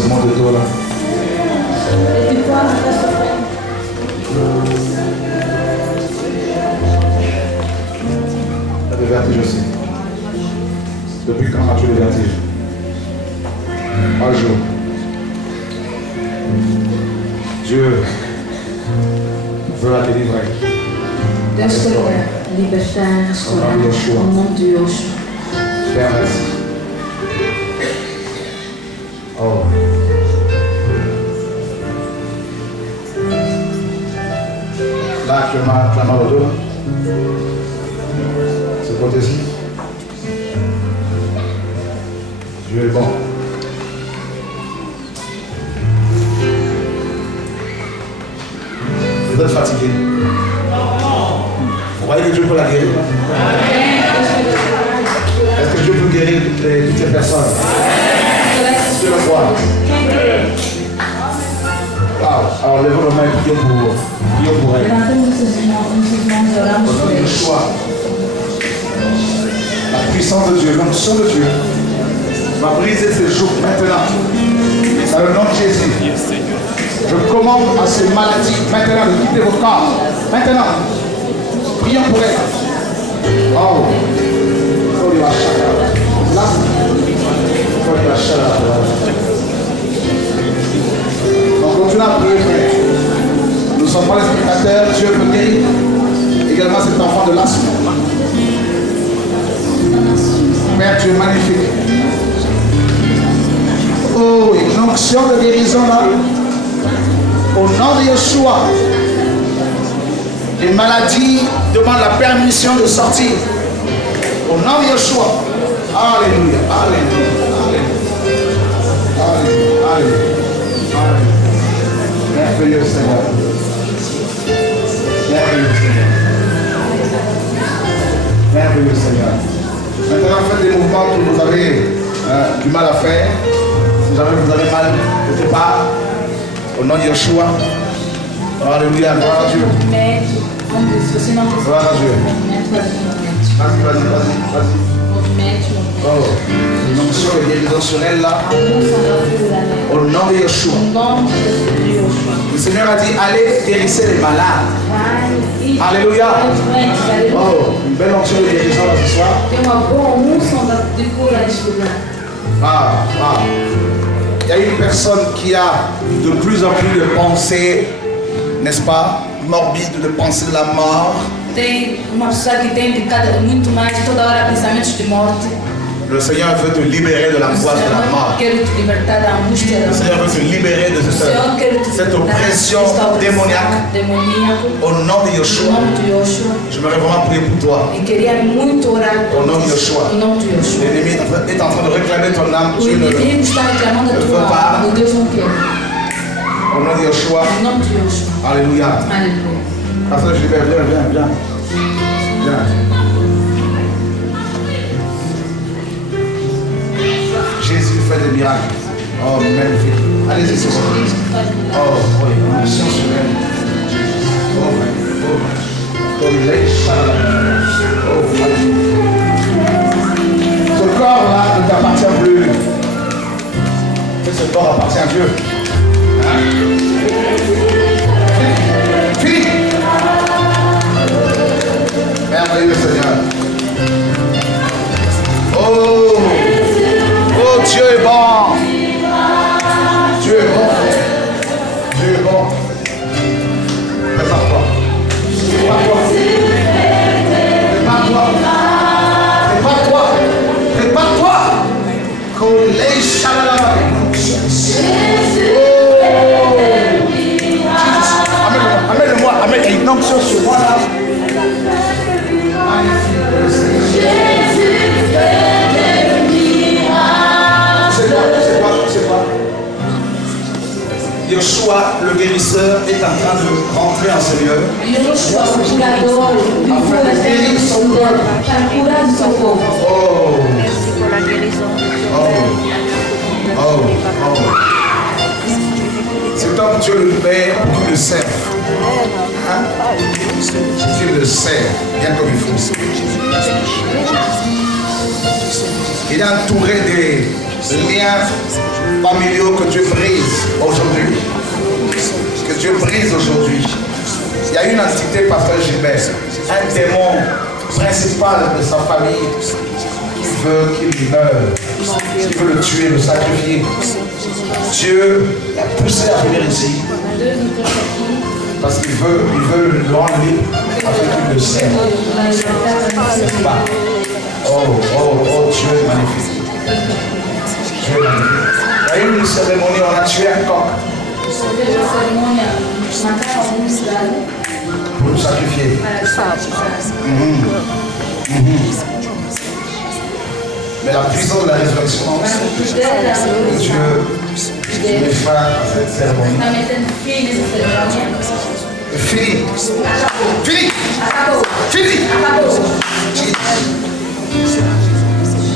ce monde de toi là. Tu as des vertiges aussi. Depuis quand as-tu des vertiges? Un jour. Dieu veut la délivrer. Deus quer libertar, restaurar o nome de Yoshua. Père, merci. Oh. Là, tu as mal au dos. C'est côté-ci. Dieu est bon. Vous êtes fatigué. Vous voyez que Dieu peut la guérir. Est-ce que Dieu peut guérir toutes ces personnes? Je le vois. Wow. Alors levons nos mains et prions pour elle. Le choix. La puissance de Dieu, l'onction de Dieu va briser ces jours maintenant. Dans le nom de Jésus. Je commande à ces maladies maintenant de quitter vos corps. Maintenant. Prions pour elle. Oh. Là. On continue à prier, frère. Nous ne sommes pas les spectateurs. Dieu peut guérir également cet enfant de l'asthme. Père, tu es magnifique. Oh, une onction de guérison là. Au nom de Yeshua. Les maladies demandent la permission de sortir. Au nom de Yeshua. Alléluia. Alléluia. Alléluia. Alléluia. Merveilleux Seigneur. Merveilleux Seigneur. Merveilleux Seigneur. Maintenant, faites des mouvements que vous avez du mal à faire. Si jamais vous avez mal quelque part, au nom de Yeshua. Alléluia. Gloire à Dieu. Gloire à Dieu. Vas-y. Oh, une onction de guérison sur elle là. Au nom de Yeshua. Le Seigneur a dit allez guérissez les malades. Alléluia. Oh, une belle onction de guérison là ce soir. Il y a une personne qui a de plus en plus de pensées, n'est-ce pas, morbides, de pensées de la mort. Tem uma pessoa que tem muito mais, toda hora pensamentos de morte. Le Seigneur veut te libérer de l'angoisse de la mort. Quero te libertar da angústia da morte. Le Seigneur veut te libérer de cette oppression démoniaque. Au nom de Yeshua. J'aimerais vraiment prier pour toi. E queria muito orar au nom de Yeshua. L'ennemi est en train de réclamer ton âme. Tu ne veux pas. Au nom de Yeshua. Alléluia. Pasteur Gilbert, viens. Jésus fait des miracles. Oh, magnifique. Allez-y, c'est bon. Oh, une onction sur elle. Ce corps-là ne t'appartient plus. Ce corps appartient à Dieu. Fini. Merveilleux Seigneur. Oh, Dieu est bon. Dieu est bon. Dieu est bon. Prépare-toi. Prépare-toi. Amène-le-moi. Amène une onction sur moi là. C'est quoi? Yeshua, le guérisseur, est en train de rentrer en ce lieu. Yeshua, o curador, afin de guérir son corps, para curar o seu povo. Oh. Merci pour la guérison. Cet homme, Dieu le Père, tu le sers. Hein? Tu le sers bien comme il faut. Il est entouré liens familiaux que Dieu brise aujourd'hui. Que Dieu brise aujourd'hui. Il y a une entité, pasteur Gilbert, un démon principal de sa famille qui veut qu'il meure, qui veut le tuer, le sacrifier. Dieu l'a poussé à venir ici parce qu'il veut le rendre libre afin qu'il le sème. Oh, Dieu est magnifique. Dieu est magnifique. Il y a eu une cérémonie, on a tué un coq pour le sacrifier. Mais la puissance de la résurrection, Dieu met fin à cette cérémonie. Fini.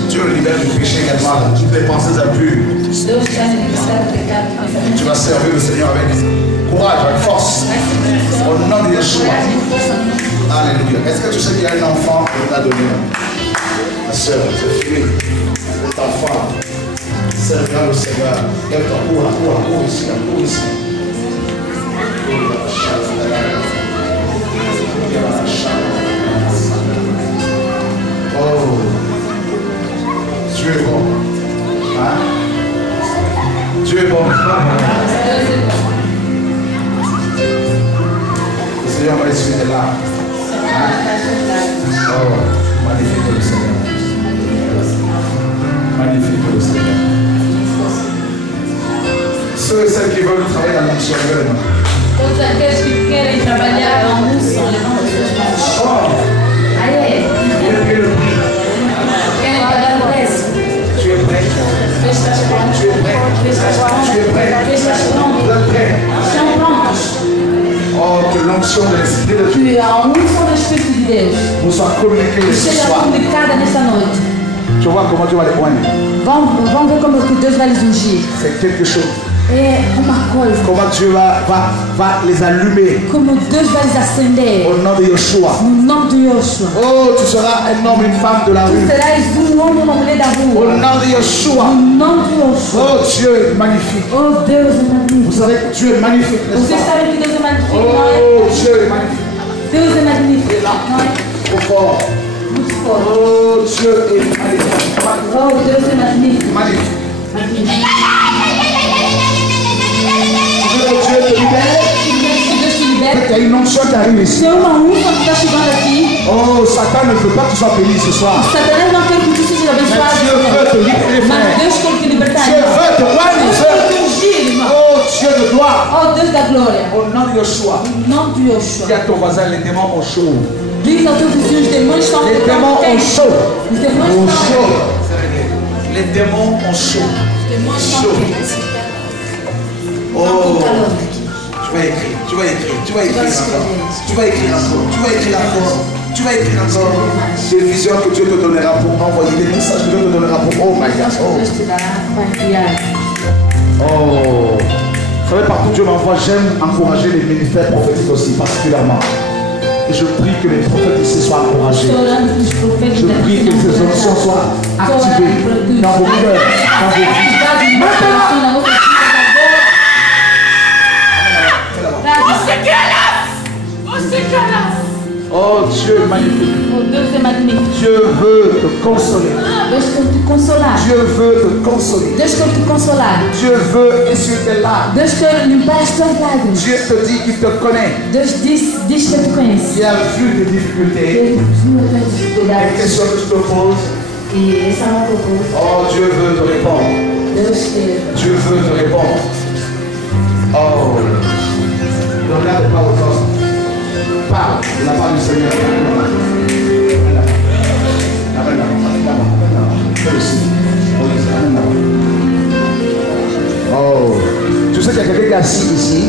Dieu libère du péché également, toutes les pensées impures. Tu vas servir le Seigneur avec courage, avec force. Au nom de Yeshua. Alléluia. Est-ce que tu sais qu'il y a un enfant qu'on t'a donné? Ma soeur, c'est fini. Cet enfant servira le Seigneur. Lève-toi, cours ici. Oh, Dieu est bon. Hein? Dieu est bon. Le Seigneur va essuyer des larmes. Hein? Oh, magnifique le Seigneur. Magnifique le Seigneur. Ceux et celles qui veulent travailler dans l'onction, Todos aqueles que querem trabalhar na unção, levanta suas mãos. Aê! Querem pagar o preço? Tu es prêt? Fecha as portas. Tu es prêt? Fecha as portas. Tu es prêt? Fecha as Vous portas. êtes prêts? Estão prontos. Oh, que l'onction de l'Esprit de Dieu Que a unção do Espírito de Deus vous soit communiquée ce seja soir. comunicada nesta noite. Tu vois comment tu vas les poigner. Vão ver como que Deus vai lhes ungir. C'est quelque chose. É uma coisa. Comment Dieu va les allumer. Como Deus vai lhes acender. Au nom de Yeshua. No nome de Yeshua. Oh, tu seras un homme, une femme de la Tu rue. serás homem ou uma mulher da Au rua. nom de Yeshua. No nome de Yeshua. Oh, Dieu est magnifique. Oh, Deus é magnífico. Vous savez que Dieu est magnifique, n'est-ce Vocês pas? sabem que Deus é magnífico, não é? Oh, Dieu est magnifique. Deus é magnífico, não é? Trop fort. Muito forte. Oh, Dieu est magnifique. Oh, Deus é magnífico. Magnifique. Magnífico. Tu veux que Dieu te libère? Que Deus te liberte. Il y a une onction qui arrive ici. Tem uma unção que está chegando aqui. Oh, Satan ne veut pas que tu sois béni ce soir. Satanás não quer que tu seja abençoado. Mais Dieu veut te libérer, Mas frère. Deus quer te libertar. Dieu irmão. veut te Deus guérir. quer te ungir, irmão. Oh, Dieu de gloire. Oh, Deus da glória. Au nom de Yeshua. Em nome de Yeshua. Dis à ton voisin, les démons ont chaud. Diz ao teu vizinho, os demônios estão Les démons ont chaud. Os demônios Ont estão chaud. Les démons ont chaud. Os demônios estão Chaud. quentes. Oh, tu vas écrire encore. Tu vas écrire encore. Des visions que Dieu te donnera pour envoyer, des messages que Dieu te donnera pour. Oh my God. Deus te dará para enviar. Oh. Vous savez, partout Dieu m'envoie, j'aime encourager les ministères prophétiques aussi, particulièrement. Et je prie que les prophètes ici soient encouragés. Estou orando que os profetas Je prie que ces onctions soient activées dans vos cœurs, dans vos vies. Maintenant! Oh, Dieu est magnifique. Oh, Deus é magnífico. Dieu veut te consoler. Deus quer te consolar. Dieu veut te consoler. Deus quer te consolar. Dieu veut essuyer tes larmes. Deus quer limpar as tuas lágrimas. Dieu te dit qu'il te connaît. Deus diz que te conhece. Il a vu tes difficultés, Ele viu as tuas les dificuldades. questions que tu te poses. E essa é uma proposta. Oh, Dieu veut te répondre. Deus quer. Dieu veut te répondre. Oh, ne regarde pas aux hommes. Parle de la part du Seigneur. Oh, tu sais qu'il y a quelqu'un qui est assis ici.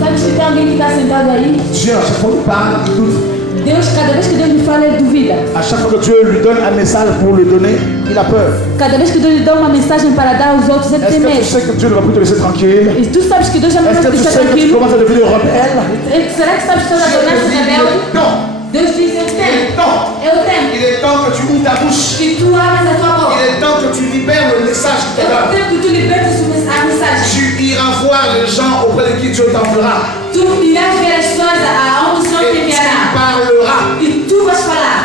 Sabe que tem alguém que está sentado aí? Dieu, à chaque fois qu'il parle, il doute. Deus, cada vez que Deus lhe fala, ele duvida. À chaque fois que Dieu lui donne un message pour le donner, il a peur. Cada vez que Deus lhe dá uma mensagem para dar aos outros, ele Est-ce tem que tu medo. sais que Dieu ne va plus te laisser tranquille? E tu sabes que Deus já não vai Est-ce te que tu deixar sais que tu tranquilo? commences à devenir rebelle? Será que sabes que estás a tornar-se rebelde? Non, Deus diz, eu Il tenho. est temps. Eu tenho. Il est temps que tu ouvres ta bouche. Que tu abras a tua boca. Il est temps que tu libères le message qui te É o donne. tempo que tu libertas a mensagem. Tu iras voir les gens auprès de qui Dieu t'enverra. Tu irás ver as pessoas aonde o Senhor te Et tu enviará. parleras. E tu vais falar.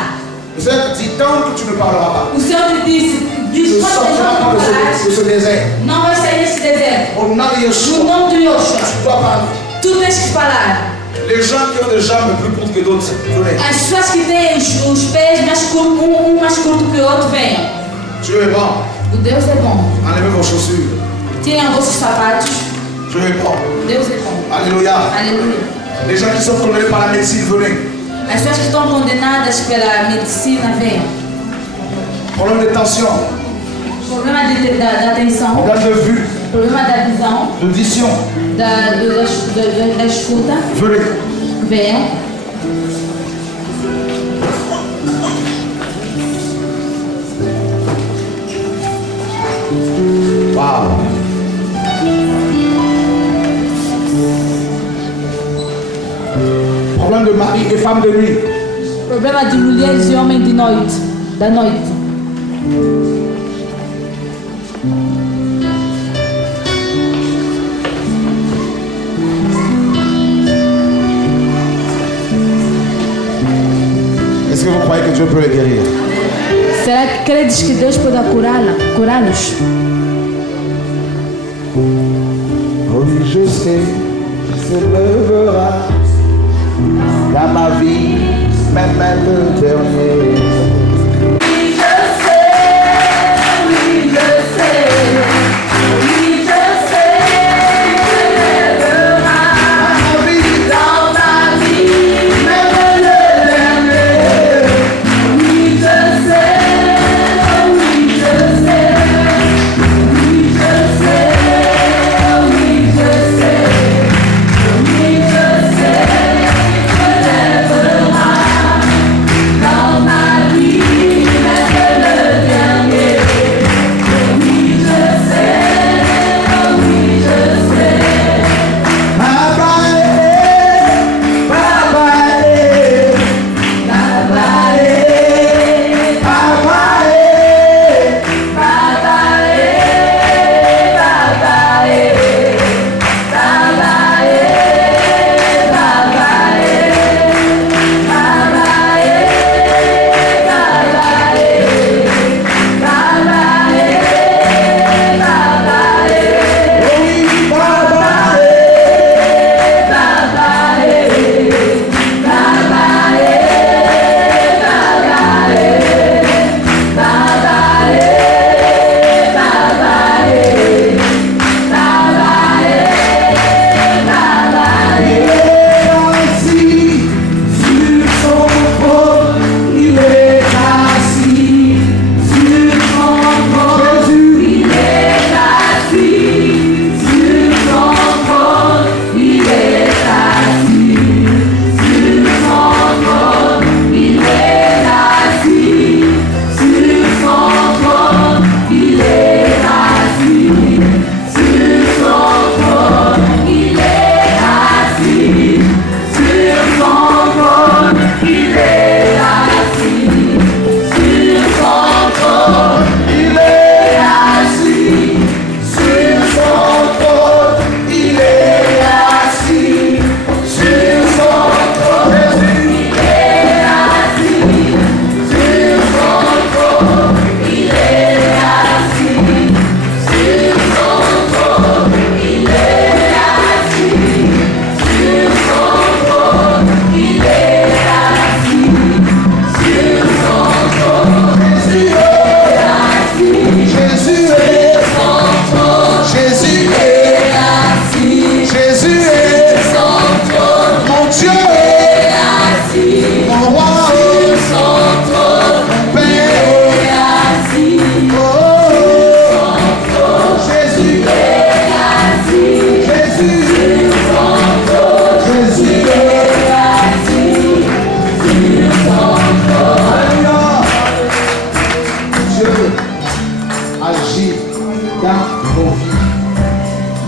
Vous êtes dit tant que tu ne parleras pas. O Senhor te disse, Tu diz ne quando sortiras pas não falar, de ce désert. não vai sair desse deserto. Au nom de No Yeshua, nome de Yoshua, tu dois parler. tu tens que falar. Les gens qui ont des jambes plus courtes que d'autres, venez. As pessoas que têm os pés mais curtos, um mais curto que o outro, venham. Dieu est bon. O Deus é bom. Enlevez vos chaussures. Tirem os vossos sapatos. Dieu est bon. Deus é bom. Alléluia. Aleluia. Les gens qui sont condamnés par la médecine, venez. As pessoas que estão condenadas pela medicina, venham. Problème de tension, Problema da atenção, problème de vue, problema da visão, d'audition, da escuta, venez. venham. Wow. Problème de mari et femme de nuit. Problema de mulheres e homens de noite, da noite. Est-ce que vous croyez que Dieu peut les guérir? Será que credes que Deus pode curá-los? Oui, je sais, il se lèvera dans ma vie, même le dernier.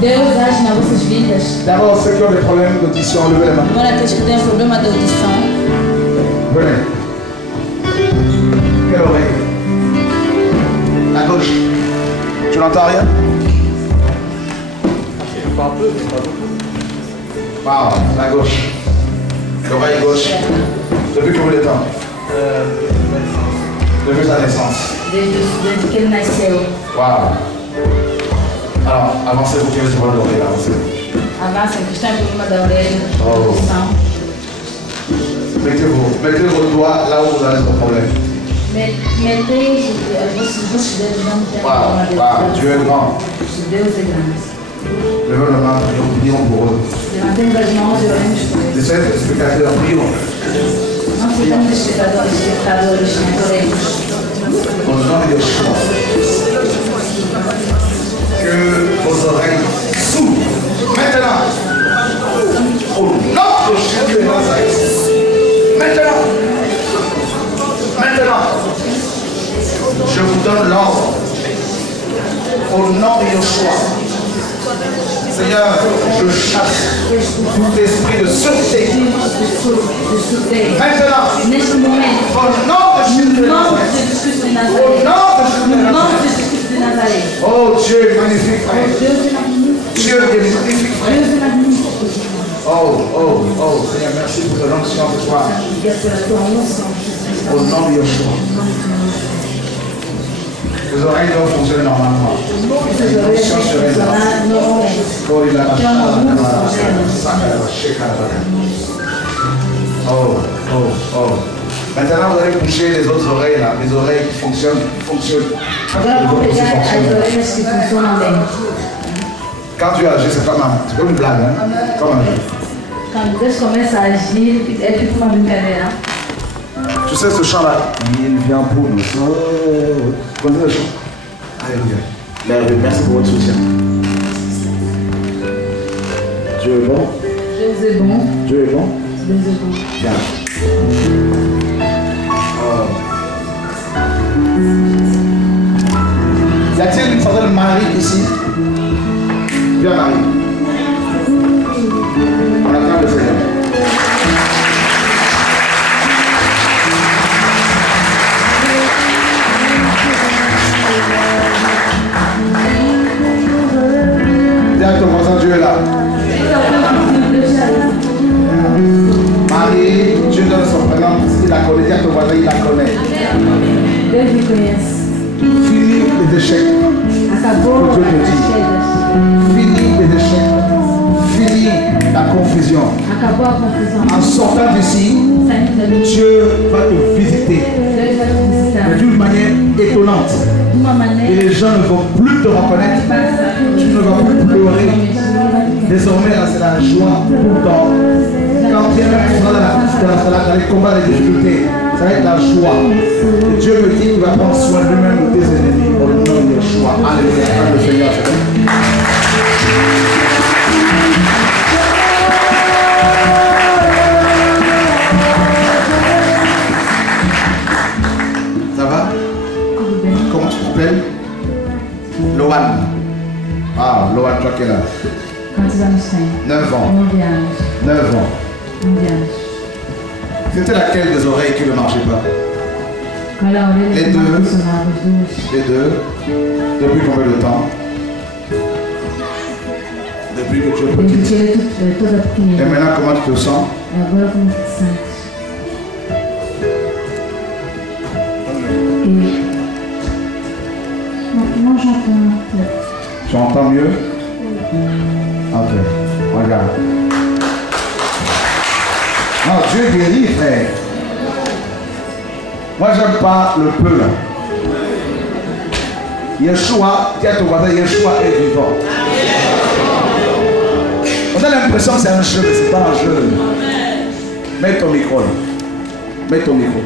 Deus age nas vossas vidas. D'abord, ceux qui ont des problèmes d'audition, levez les mains. Agora aqueles que têm problema de audição. Venez. Quelle oreille? La gauche. Tu n'entends rien? Pas un peu, mais pas beaucoup. Wow, la gauche. L'oreille gauche. Depuis combien de temps? Depuis sa naissance. Desde que ele nasceu. Wow. Alors, avancez pour que vous voyez l'oreille, avancez. Avança, que está em cima da orelha. Oh. Posição. Mettez vos doigts là où vous avez ce problème. Metei vossos dedos não tem Wow, wow, Dieu est grand. Deus é grande. Levez la main, nous prions pour eux. Levantemos as mãos e oremos por eles. Les spectateurs, prions. Não ficamos espectadores, mas oremos. Au nom de Yeshua. Que vos oreilles s'ouvrent. Maintenant. Au nom de Jésus de Nazareth. Maintenant. Maintenant. Je vous donne l'ordre. Au nom de Yeshua. Seigneur, je chasse tout esprit de sûreté. Maintenant. Neste momento. Au nom de Jésus de No nome de Nazareth. Jesus Cristo de Au Nazaré. nom de Jésus de No nome Nazareth. de Jesus Cristo de Nazaré. Oh Dieu magnifique, frère. Deus é magnífico. Dieu est magnifique, frère. Deus é magnífico. Oh, Seigneur, merci pour ton onction ce soir. Obrigado pela tua unção. Au nom de Yeshua. Les oreilles doivent fonctionner normalement. Essas orelhas têm que funcionar normalmente. Oh, il a la Oh. Maintenant, vous allez bouger les autres oreilles là, les oreilles qui fonctionnent. Agora vamos pegar as orelhas que funcionam bem. Quand tu agis, c'est comme une blague, hein? Comme un jeu. Quando Deus começa a agir, é tipo uma brincadeira. Tu sais ce chant là, il vient pour nous. Vous connaissez le chant? Alléluia. Merci pour votre soutien. Dieu est bon. Deus é bom. Dieu est bon. Deus é bom. Bien. Y a-t-il une certaine Marie ici? Viens Marie. On attend le Seigneur. Dis à ton voisin, Dieu est là. Marie, Dieu donne son prénom, il la connaît. Dis à ton voisin, il la connaît. Deus me conhece. Fini les échecs. Acabou Que Dieu te as dit. quedas. Fini les échecs. Fini la confusion. Acabou a confusão. En sortant d'ici, Saindo dali, Dieu va te visiter Deus vai te visitar. d'une manière étonnante. De uma Et maneira les gens ne vont plus te reconnaître. passa. Tu ne vas plus pleurer. Désormais, là, c'est la joie tout le temps. Quand bien même tu seras dans les combats, les difficultés, ça va être la joie. Et Dieu me dit qu'il va prendre soin lui-même de tes ennemis. Au nom de Yeshua. Alléluia. Acclame le Seigneur. Ça va? Tudo bem? Comment tu t'appelles? Loan. Ah, Loan, toi qui es là. Quantos anos tem? 9 ans. 9 anos. 9 ans. 9 anos. C'était laquelle des oreilles qui ne marchait pas? Qual é a orelha Les que não deux. funcionava? As duas. Les deux. Depuis combien de temps? Depuis que tu es Desde petite. que ele é toda Et pequenina. maintenant, comment tu te sens? E agora como te sentes? Não j'entends. Tu entends mieux? Ok. Regarde. Non, Dieu guérit, frère. Moi, j'aime pas le peu là. Yeshua, dis à ton voisin, Yeshua est vivant. On a l'impression que c'est un jeu, mais c'est pas un jeu. Mets ton micro là. Mets ton micro.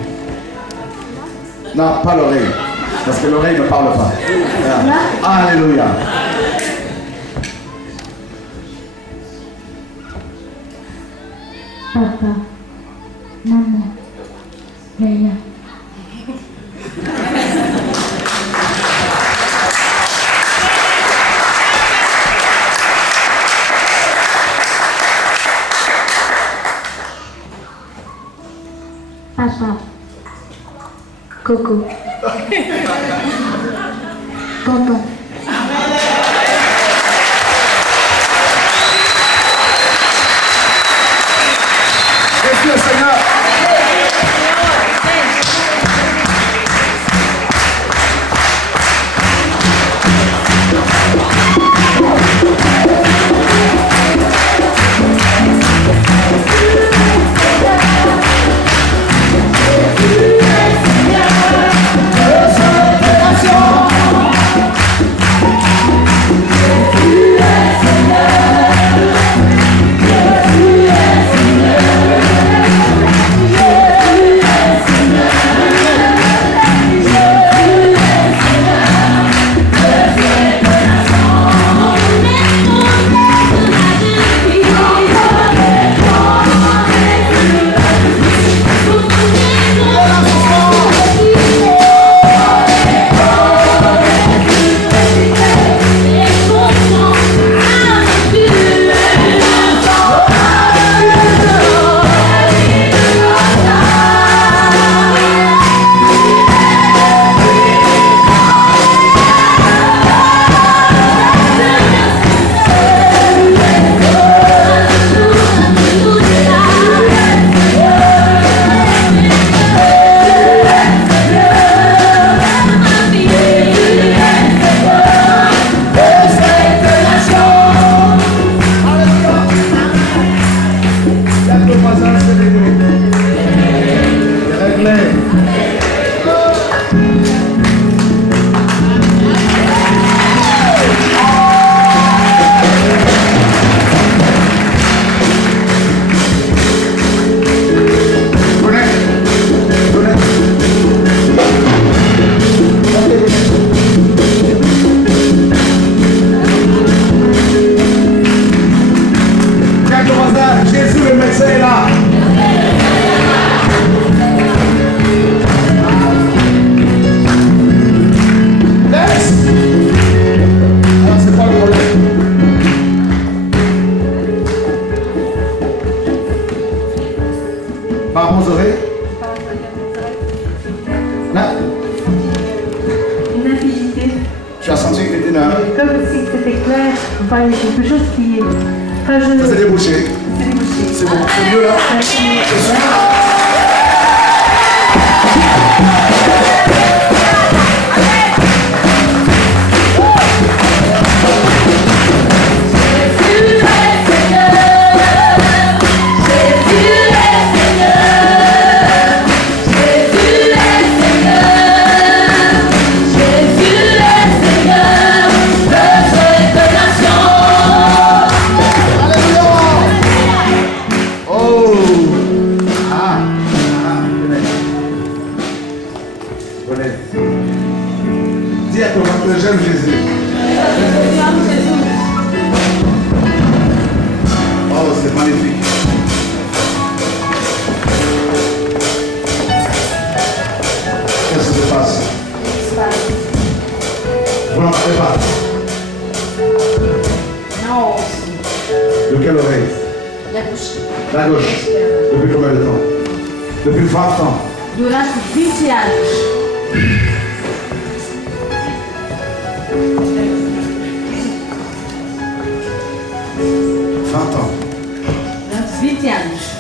Non, pas l'oreille. Parce que l'oreille ne parle pas. Alléluia. Papa, maman, venha. Papa, Ah. Coco. Tonton. Merci le Seigneur.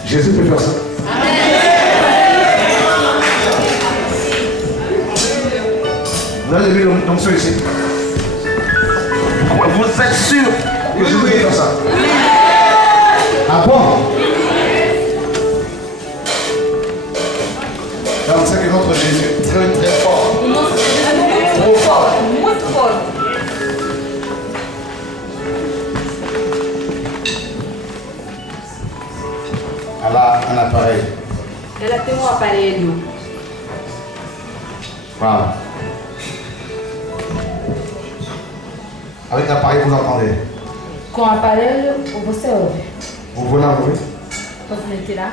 Jésus peut faire ça. Vous allez lever l'onction ici. Vous êtes sûr que Jésus peut faire ça? Ah bon? Là, on sait que notre Jésus est très très fort. Trop fort. Elle a un appareil. Elle a un appareil. Wow. Avec l'appareil, vous entendez? Com aparelho, você ouve. Vous voulez l'enlever? Posso retirar?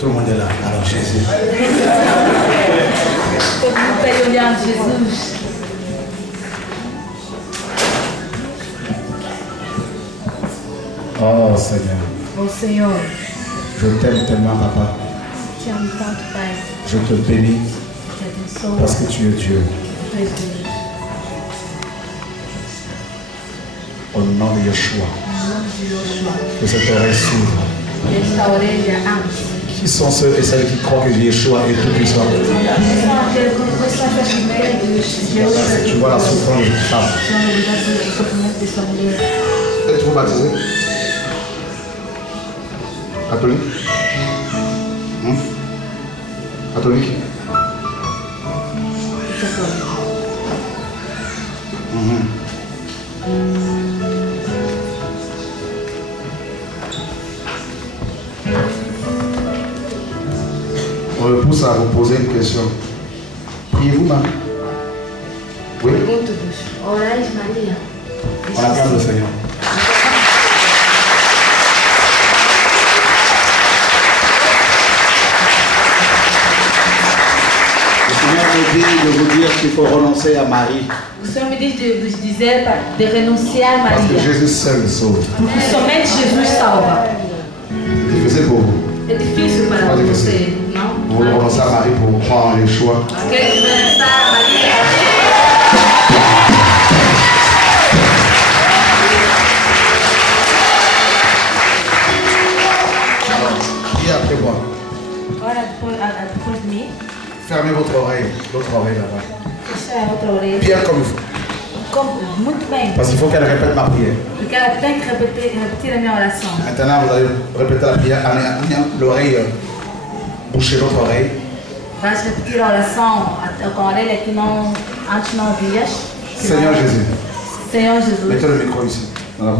Tout le monde est là. Alors Jésus. Todo mundo está olhando Jesus. Oh Seigneur. Oh Senhor. Je t'aime tellement, papa. Te amo tanto, Pai. Je te bénis Te abençoo. parce que tu es Dieu. Tu es Deus. Au nom de Yeshua. Em nome de Yoshua. Que cette oreille s'ouvre. Esta orelha abre. Qui sont ceux et celles qui croient que Yeshua est tout puissant? Tu vois la souffrance de cette femme. Êtes-vous baptisé? Catholique? Catholique? On me pousse à vous poser une question. Priez-vous, Marie? Oui? Orais, Maria. On acclame le Seigneur. Le Seigneur me dit de vous dire qu'il faut renoncer à Marie. O Senhor me diz de vos dizer de renunciar a Parce que Maria. Jésus seul sauve. Porque somente Jesus salva. C'est difficile pour vous. É difícil para você, não? Vous voulez renoncer à Marie pour croire en Yeshua. Quer renunciar a Maria? Priez après moi. Ora depois de mim. Fermez votre oreille, l'autre oreille là-bas. Fecha a outra orelha. Bien comme il faut. Muito bem. Parce qu'il faut qu'elle répète ma prière. Porque ela tem que repetir a minha oração. Maintenant, vous allez répéter la prière en ayant l'oreille bouchée, l'autre oreille. Vais repetir a oração com a orelha que não, antes não ouvias. Seigneur Jésus, Senhor Jesus. mettez le micro ici. Voilà.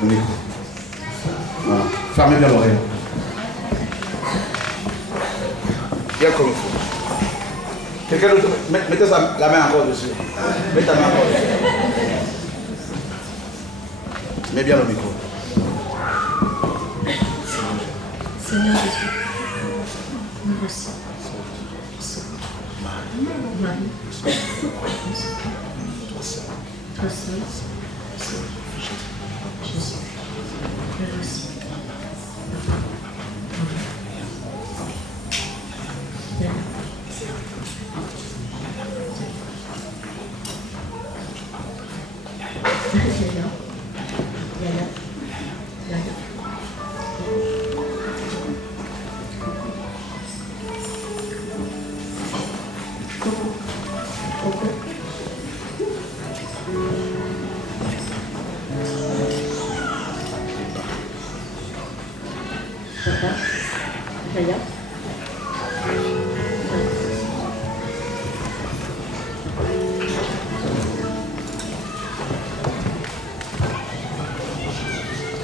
Le micro. Voilà. Fermez bien l'oreille. Bien comme il faut. Quelqu'un d'autre, mettez la main encore dessus. Mettez ta main encore dessus. Mets bien le micro. Senhor Jesus. Você. Maria. Você. Jesus.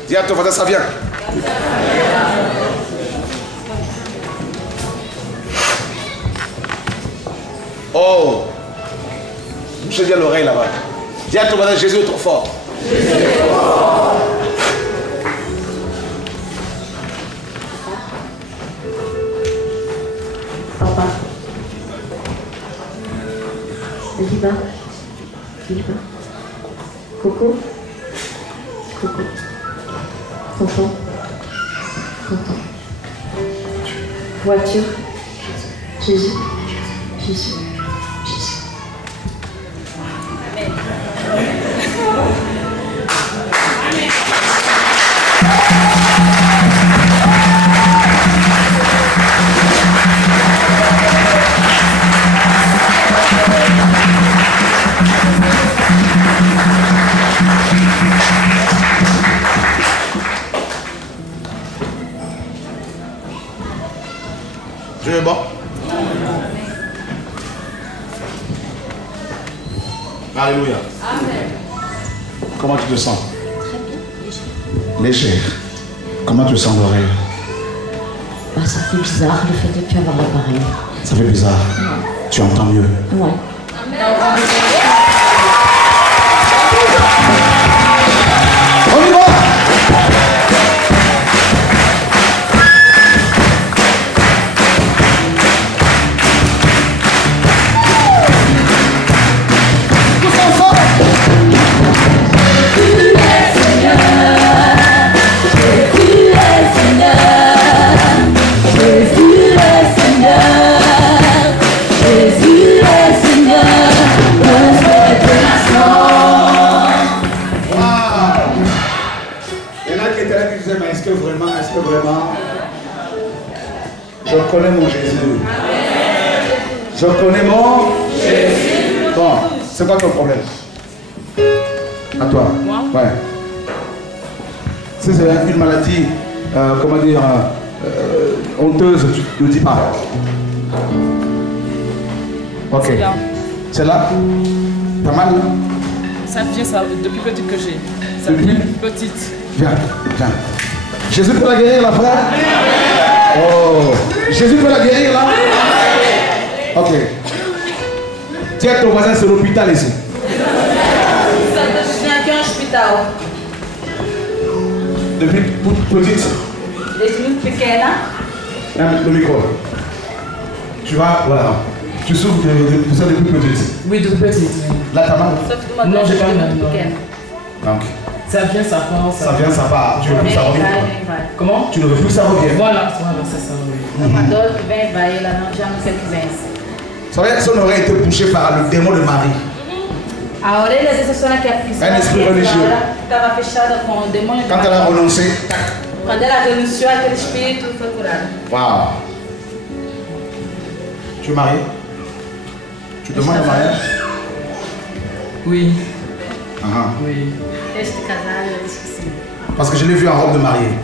Dis à ton voisin, ça vient. Oh, bouchez bien l'oreille là-bas. Dis à ton voisin, Jésus est trop fort. Papa. Liba. Liba. Coco. Coco. Tonton. Tonton. Voiture. Jésus. Jésus. Jésus. Amen. Dieu est bon. Alléluia. Amen. Comment tu te sens? Léger. Comment tu sens l'oreille? Bah, ça fait bizarre le fait de ne plus avoir l'appareil. Ça fait bizarre. Tu entends mieux. Ouais. On y va! Tu es Seigneur. connais mon Jésus. Je connais mon Jésus. Bon, c'est quoi ton problème? À toi. Moi? Ouais. Si c'est une maladie, comment dire, honteuse, tu ne dis pas. Ok. C'est là? T'as mal là? Ça vient ça, depuis petite que j'ai. Ça Depuis? vient petite. Viens, viens. Jésus peut la guérir là, frère? Oh. Jésus peut la guérir là? Ok. Tiens, ton voisin, c'est l'hôpital ici. Je viens aqui ao hospital. Depuis petite? Desde muito pequena. Le micro. Tu vas, voilà. Tu souffres de ça depuis petite? Oui, depuis petite. Là, t'as mal? Sofro de uma Não, doença já vai, muito não. pequena. Donc, Ça vient, ça part. ça vient, ça part. Tu ne veux plus que ça Vem, revienne? vai, vem, vai. Comment? Tu ne veux plus que ça revienne? Voilà, c'est ça, oui. Uma dor que vem, vai, ela não, já não quer que vença. Vous savez, son oreille était touchée par le démon de Marie. A orelha dessa senhora que Un esprit religieux. estava fechada com o demônio de Quand elle a Maria. renoncé, tac. Quando ela renunciou, aquele espírito foi curado. Waouh. Tu es marié? Tu demandes le mariage? Oui, Ah, oui. Este casal, eu disse que sim. parce que je l'ai vu en robe de mariée.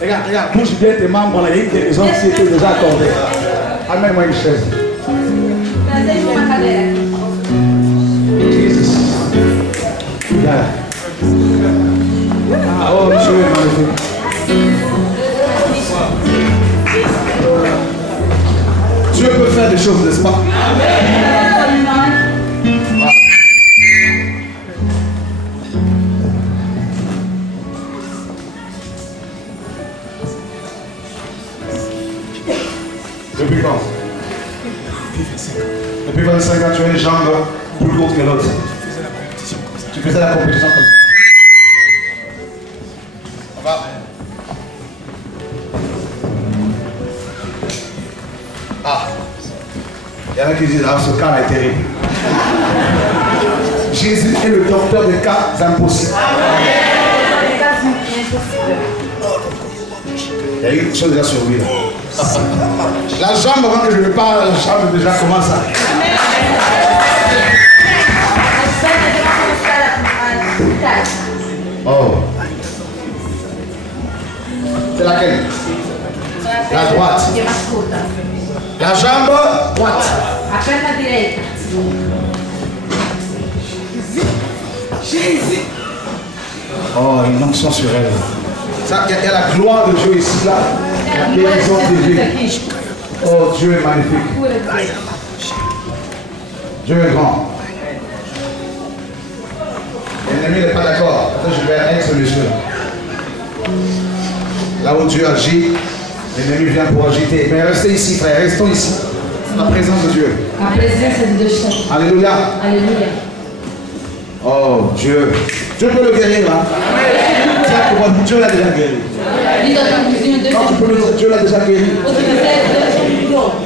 Regarde, bouge bien tes membres là, il y a une guérison qui était déjà accordée. Amène-moi une chaise. Trazei uma cadeira aqui. Jesus. Regarde. Ah, oh, Dieu est magnifique. Dieu peut faire des choses, n'est-ce pas? Depuis quand? Depuis 25 ans, tu as une jambe plus courte que l'autre. Tu faisais la compétition comme ça. On va. Ah. Il y en a qui disent, ah, ce cas est terrible. Jésus est le docteur des cas impossibles. Il y a une chose déjà sur lui là. La jambe, avant que je ne parle, la jambe déjà commence à. Oh. C'est laquelle? La droite. La jambe droite. A perna direita. Jésus. Oh, une onction sur elle. Il y a la gloire de Dieu ici, là. La guérison divine. Oh, Dieu est magnifique. Dieu est grand. L'ennemi n'est pas d'accord. Attends, je vais être sur les yeux. Là où Dieu agit, l'ennemi vient pour agiter. Mais restez ici, frère. Restons ici. La présence de Dieu. Alléluia. Alléluia. Oh, Dieu. Dieu peut le guérir, hein? Dieu l'a déjà guéri. Non, tu peux le dire, Dieu l'a déjà guéri.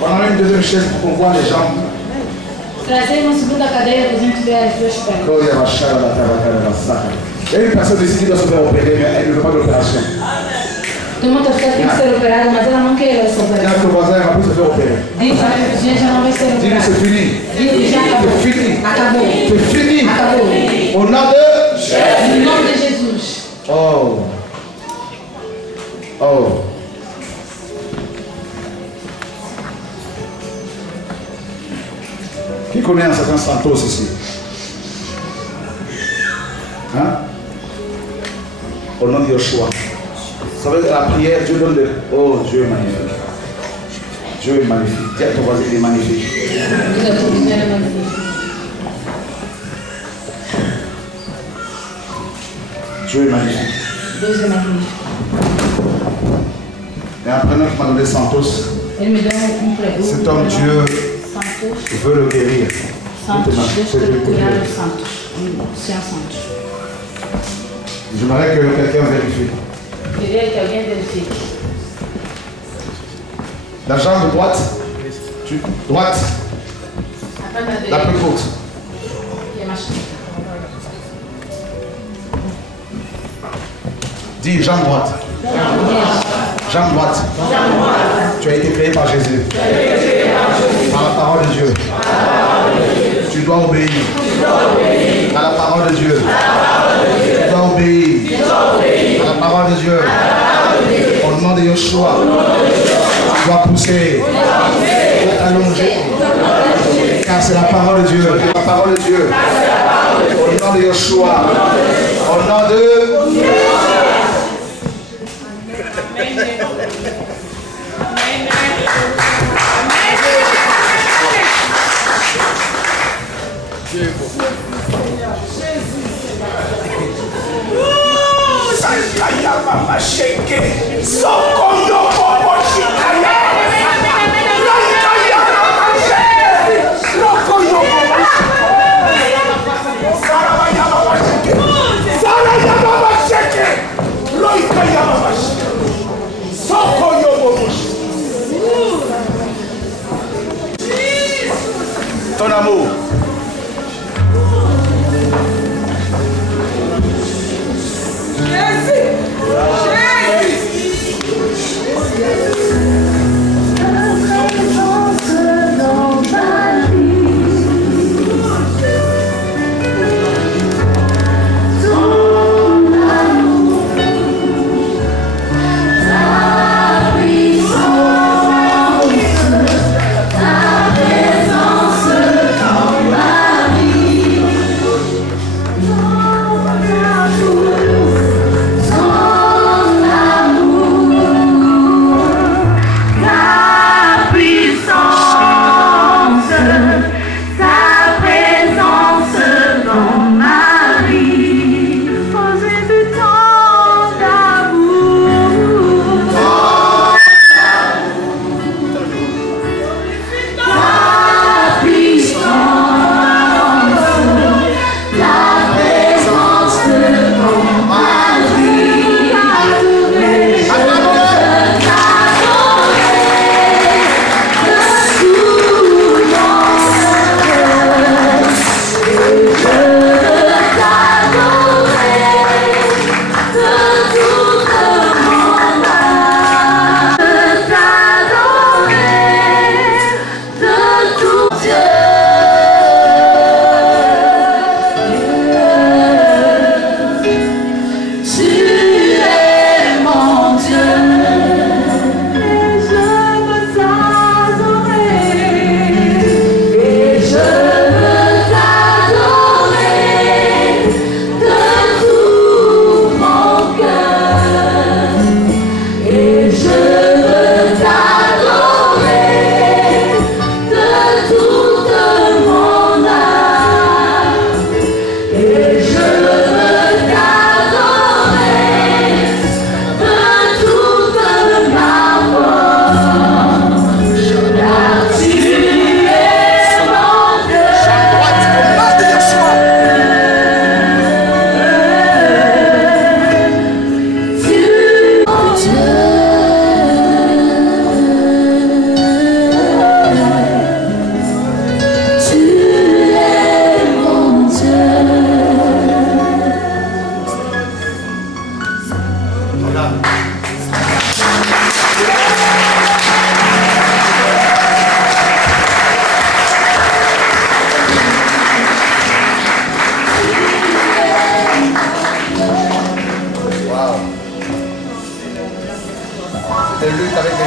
Pendant une deuxième chaise pour qu'on voit les jambes. Trazer uma segunda cadeira para a gente ver as duas pernas. Il y a une personne ici qui doit se faire opérer, mais elle ne veut pas d'opération. Tem uma pessoa que tem que ser operada, mas ela não quer essa Regarde operação. que le voisin va plus se faire opérer. Diz, a gente já não vai ser Dis-lui, operada. c'est fini. Diz, já acabou. C'est fini. Acabou. C'est fini. Acabou. Au nom de Jésus. No nome de Jesus. Oh. Oh. Qui connaît un certain Santos ici? Hein? Au nom de Yeshua. Ça veut dire la prière, Dieu donne le... Oh, Dieu est magnifique. Dieu est magnifique. Dis à ton voisin, il est magnifique. Diz a tua primeira magnífica. Dieu est magnifique. Deus é magnífico. Et un prénom qui m'a donné Santos, Ele me deu pregoso. cet homme, Dieu Santos. veut le guérir. Santos. Deus quer curar os santos. Senhor Santos. J'aimerais que quelqu'un vérifie. Queria que alguém verifique. La jambe droite, droite, A perna la dele, plus courte. que é mais curta. Dis jambe droite. Jambe droite. Tu as été créé par Jésus. Par la parole de Dieu. Tu dois obéir. À la parole de Dieu. Tu dois obéir. À la parole de Dieu. Au nom de Yeshua. Tu dois pousser. Tu dois t'allonger. Car c'est la parole de Dieu. La parole de Dieu. Au nom de Yeshua. Au nom de... Ton amour.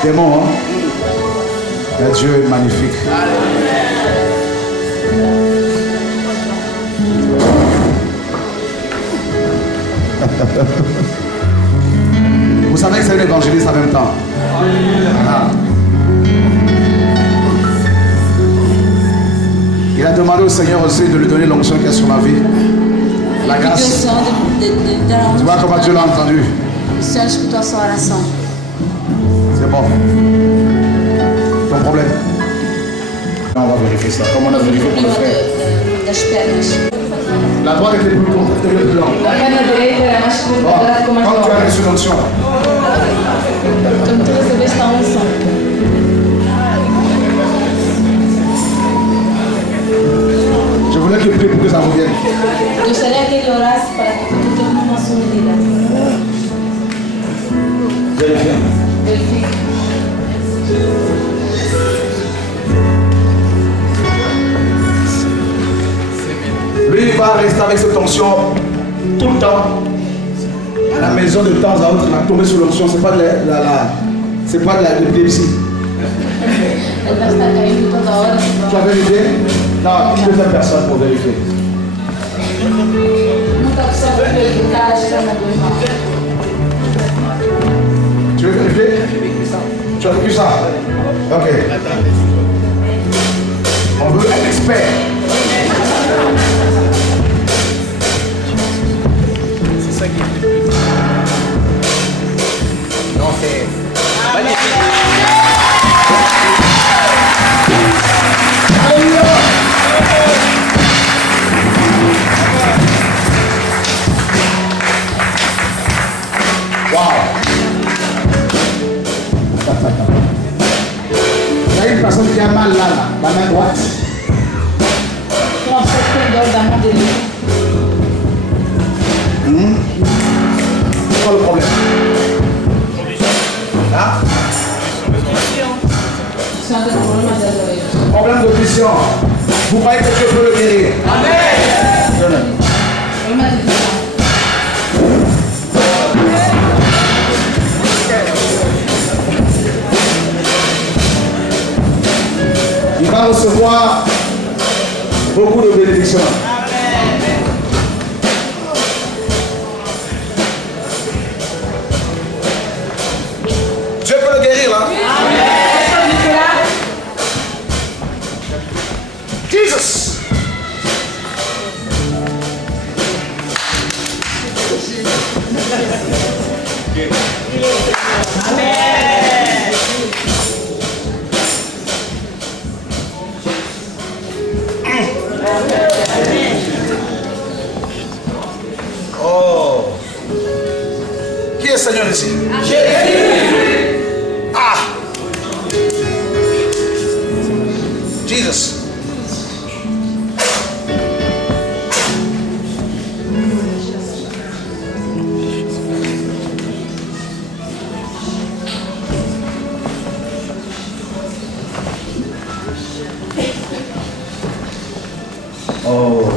Des mots, hein? Mais Dieu est magnifique. Vous savez que c'est un évangéliste en même temps. Voilà. Il a demandé au Seigneur aussi de lui donner l'onction qu'il y a sur ma vie. La grâce. Tu vois comment Dieu l'a entendu. O Senhor escutou a sua oração. C'est bon. Ton problème. On va vérifier ça. Comme on a vérifié pour le frère. Das pernas. La droite était plus courte, était plus longue. La perna direita era mais curta, agora ficou mais Quand tu longa. as reçu l'onction, Quando tu recebeste a unção, je voulais qu'il prie pour que ça revienne. gostaria que ele orasse para que tudo tenha uma sumida. Vérifiez. Verifique. Lui, il va rester avec cette onction tout le temps. À la maison, de temps à autre, il va tomber sur l'onction. C'est pas de l'épilepsie. Ele vai estar caindo toda hora. Tu as vérifié? Non, une deuxième personne pour vérifier. Muita opção para verificar a escama do irmão. Tu veux vérifier? Tu as vécu ça? Ok. On veut être expert. C'est ça qui est le plus. Non, c'est magnifique. Wow. Il y a une personne qui a mal là, la main droite. Tem uma pessoa que tem dor da mão dele. C'est quoi le problème? Hein? O senhor tem problema das orelhas. Problème de vision. Vous croyez que Dieu peut le guérir? Amen. Problema de visão. Il va recevoir beaucoup de bénédictions. Dieu peut le guérir là. Jesus. Oh. Qui est Seigneur ici? Ah. Jesus. Oh.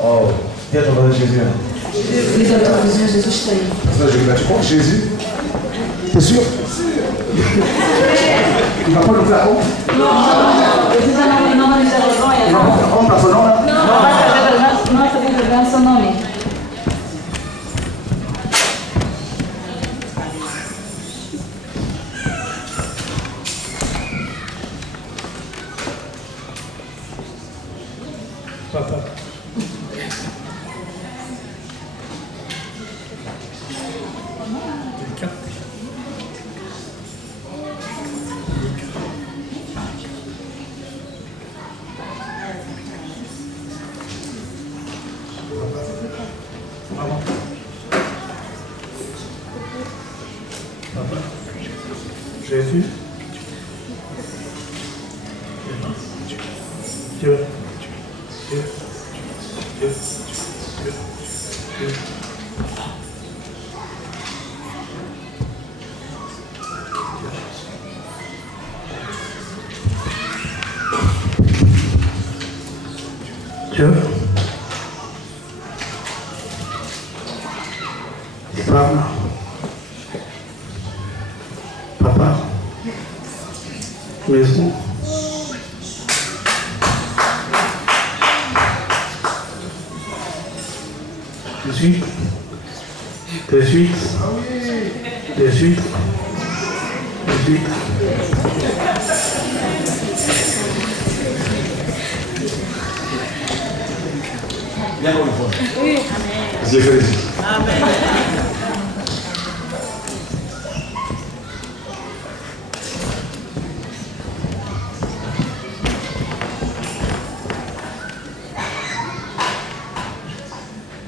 Oh. Viens ton nom de Jésus. Diz ao teu vizinho, Jesus está aí. Tu crois Jésus? T'es sûr? Il va pas nous faire honte? Precisa não dizer vergonha. Il va pas faire honte à son nom là? Não vai fazer vergonha no seu nome. Dieu. Dieu. Femme. Papa. Maison. Des huîtres. Bien pour le fond. Oui. Amen.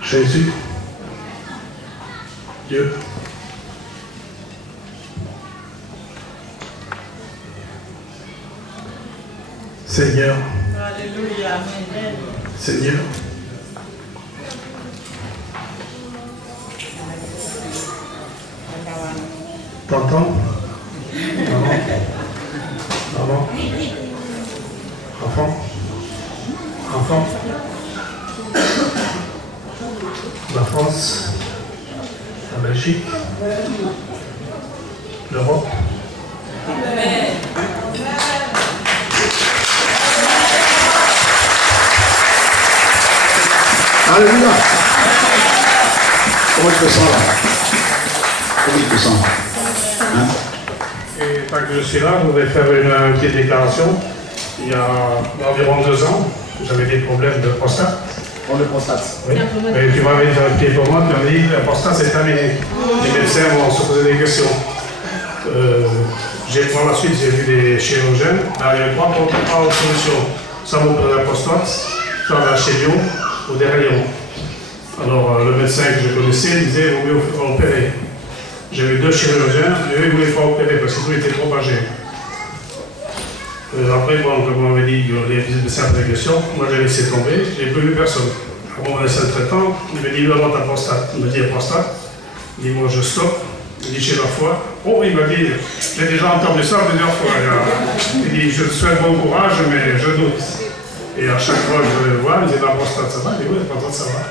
Jésus, Dieu, Seigneur, Alléluia. Seigneur, t'entends? Maman, enfant, la France, la Belgique, l'Europe. Alléluia. Comment tu te sens là? Comment tu te sens? Hein? Et tant que je suis là, je voudrais faire une petite déclaration. Il y a environ 2 ans, j'avais des problèmes de prostate. On le constate. Oui. Mais tu m'avais fait pour moi, tu m'avais dit la prostate c'est terminé. Les médecins vont se poser des questions. Par la suite, j'ai vu des chirurgiens. Là, il y avait 3 solutions. Soit vous prenez la prostate, soit la chémio ou des rayons. Alors, le médecin que je connaissais disait il vaut mieux opérer. J'ai vu 2 chirurgiens, mais eux, ils ne voulaient pas opérer parce que tout était trop âgé. Après, bon, comme on m'avait dit, les médecins avaient des questions, moi j'ai laissé tomber, j'ai plus vu personne. Après, mon médecin traitant, il m'a dit avant ta prostate. Il m'a dit la prostate. Il dit moi je stoppe. Il dit j'ai la foi. Oh, il m'a dit j'ai déjà entendu ça plusieurs fois. Il dit je te souhaite bon courage, mais je doute. Et à chaque fois que je vais le voir, il dit la prostate ça va. Il dit oui, la prostate ça va.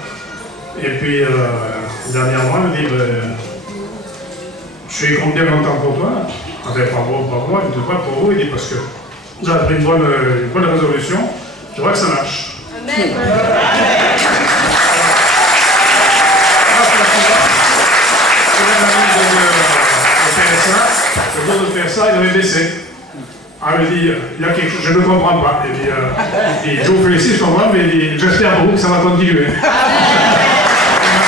Et puis dernièrement, il dit je suis combien content pour toi. Enfin, pas moi, il dit pas pour vous, il dit parce que vous avez pris une bonne résolution, je vois que ça marche. Amen. Le jour de faire ça, il avait baissé. Ah, il dit, il y a quelque chose, je ne comprends pas. Il dit, je vous félicite, je comprends, mais j'espère pour vous que ça va continuer. Il m'a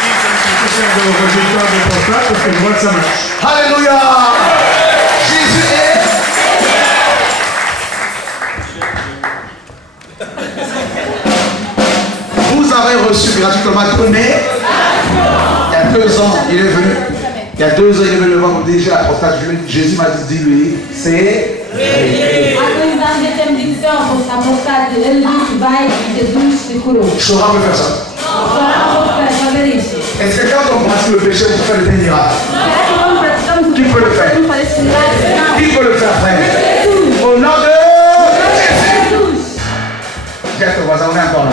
dit que c'est un résultat de prostate parce que je vois que ça marche. Alléluia. Jésus est. Vous avez reçu gratuitement mais il y a 2 ans, il est venu. Il y a 2 ans, il est venu devant vous déjà la prostate. Jésus m'a dit, dis-lui, c'est. Chora peut faire ça. Est-ce que quand on pratique le péché, on peut faire des miracles? Qui peut le faire? Qui peut le faire, frère? Au nom de Jésus. Dis à ton voisin, on est encore là.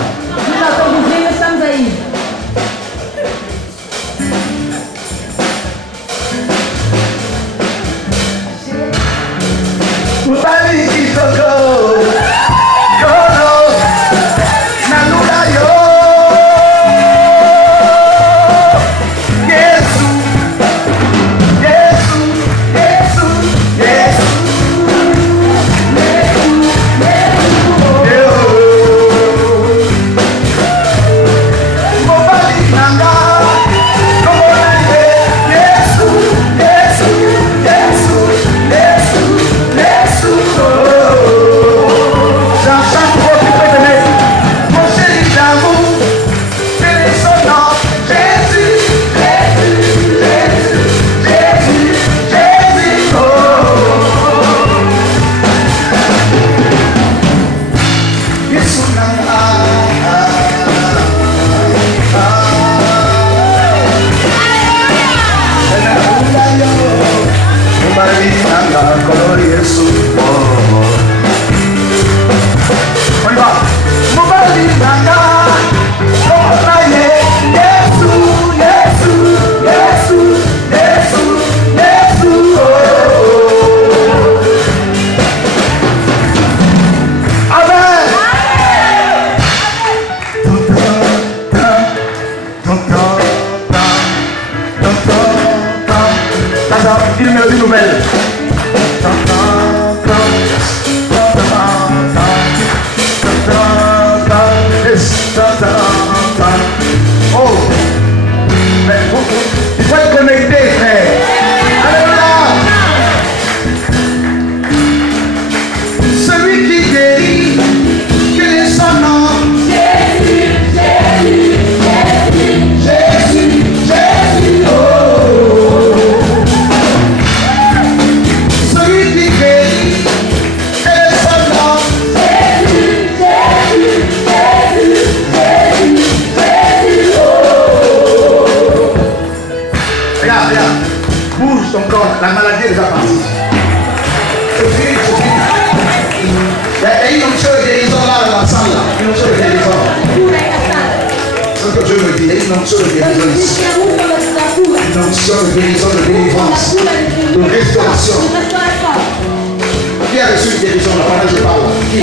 Il y a une onction de guérison ici. Une onction de guérison, de délivrance, de restauration. Qui a reçu une guérison là pendant que je parle? Qui?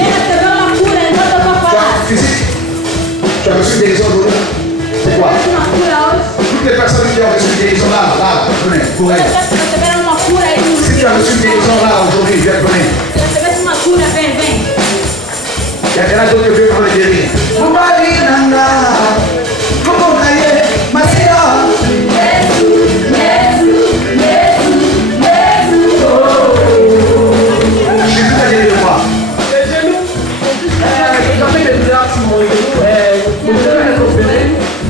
Physique. Tu as reçu une guérison aujourd'hui? C'est quoi? Toutes les personnes qui ont reçu une guérison là, venez, pour elles. Si tu as reçu une guérison là aujourd'hui, viens venir. Il y a quelqu'un d'autre qui veut prendre le guérir. Jésus t'a guéri de quoi? Les genoux. Quand j'ai des douleurs sur mon genou, mon genou est opéré,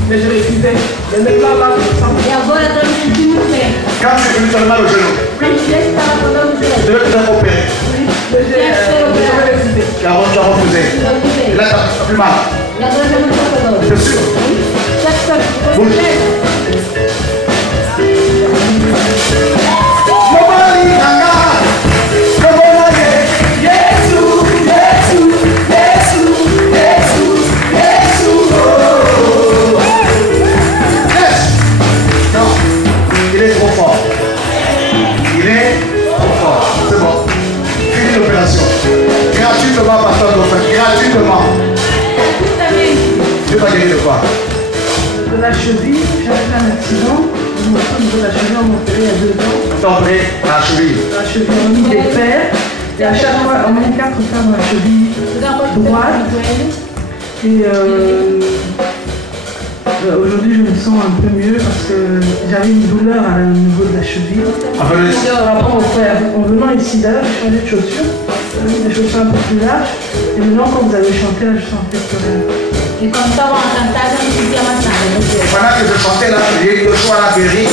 mais je refusais. Mais maintenant, là, je sens. Quand tu es venu, tu as mal au genou. Tu devais te faire opérer. Mais j'ai refusé. Tu as refusé. Et là, tu n'as plus mal. C'est sûr. Bouge. Il est trop fort. Il est trop fort. C'est bon. Fini l'opération. Gratuitement, pasteur Dauphin. Gratuitement. Dieu va guérir de quoi? De la cheville, j'avais fait un accident. Je me suis au niveau de la cheville, on m'a opéré il y a 2 ans. Tomber la cheville. La cheville, on a mis des fers. Et à chaque fois, on met 4 fers dans la cheville droite. Et aujourd'hui, je me sens un peu mieux parce que j'avais une douleur au niveau de la cheville. Par rapport au fer, en venant ici, d'ailleurs, j'ai changé de chaussures. J'ai mis des chaussures un peu plus larges. Et maintenant, quand vous avez chanté, là, je sentais que... Et comme ça, on a canté, on se dit à ma salle. Pendant que je chantais là, j'ai eu le choix à la guérir.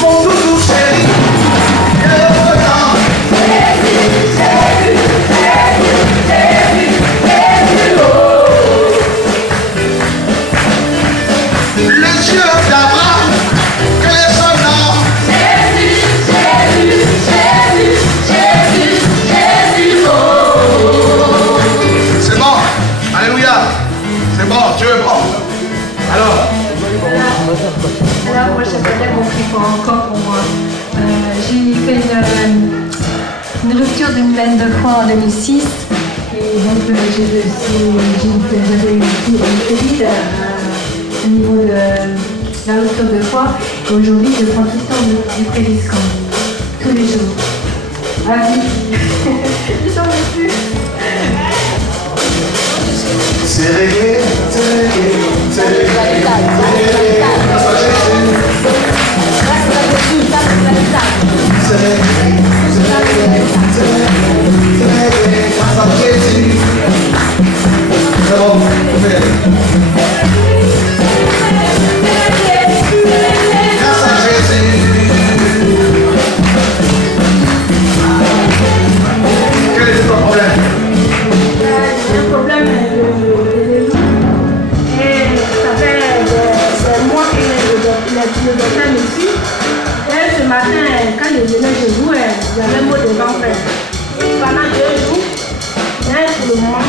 Mon doudou chéri, le Dieu d'Abraham, que son nom. C'est bon, alléluia, c'est bon, Dieu est bon. Alors, moi, je n'ai compris pas encore pour moi. J'ai fait une rupture d'une veine de foie en 2006. Et donc, j'avais une féline au niveau de la rupture de foie. Et aujourd'hui, je prends tout le temps du Préviscan. Tous les jours. Ah oui. J'en ai plus. c'est réglé, c'est réglé, c'est réglé. Quel est ton problème? J'ai un problème de genoux. Et ça fait des mois que le docteur me suit. Et ce matin, quand je venais chez vous, j'avais un mot de ventre. Pendant 2 jours, mais pour le moment,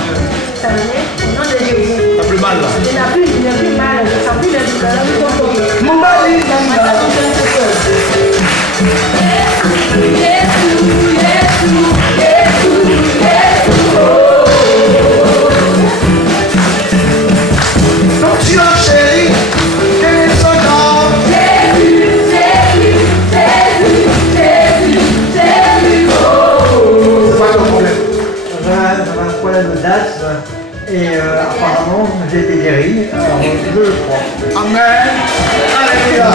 ça venait au nom de Jésus. T'as plus mal là? Je n'ai plus mal, je n'ai plus de douleur. Mon mari, donc tu as chéri, quel est son nom? C'est pas ton problème. J'avais un problème de date et apparemment j'ai été guéri, alors je le crois. Amen. Alléluia.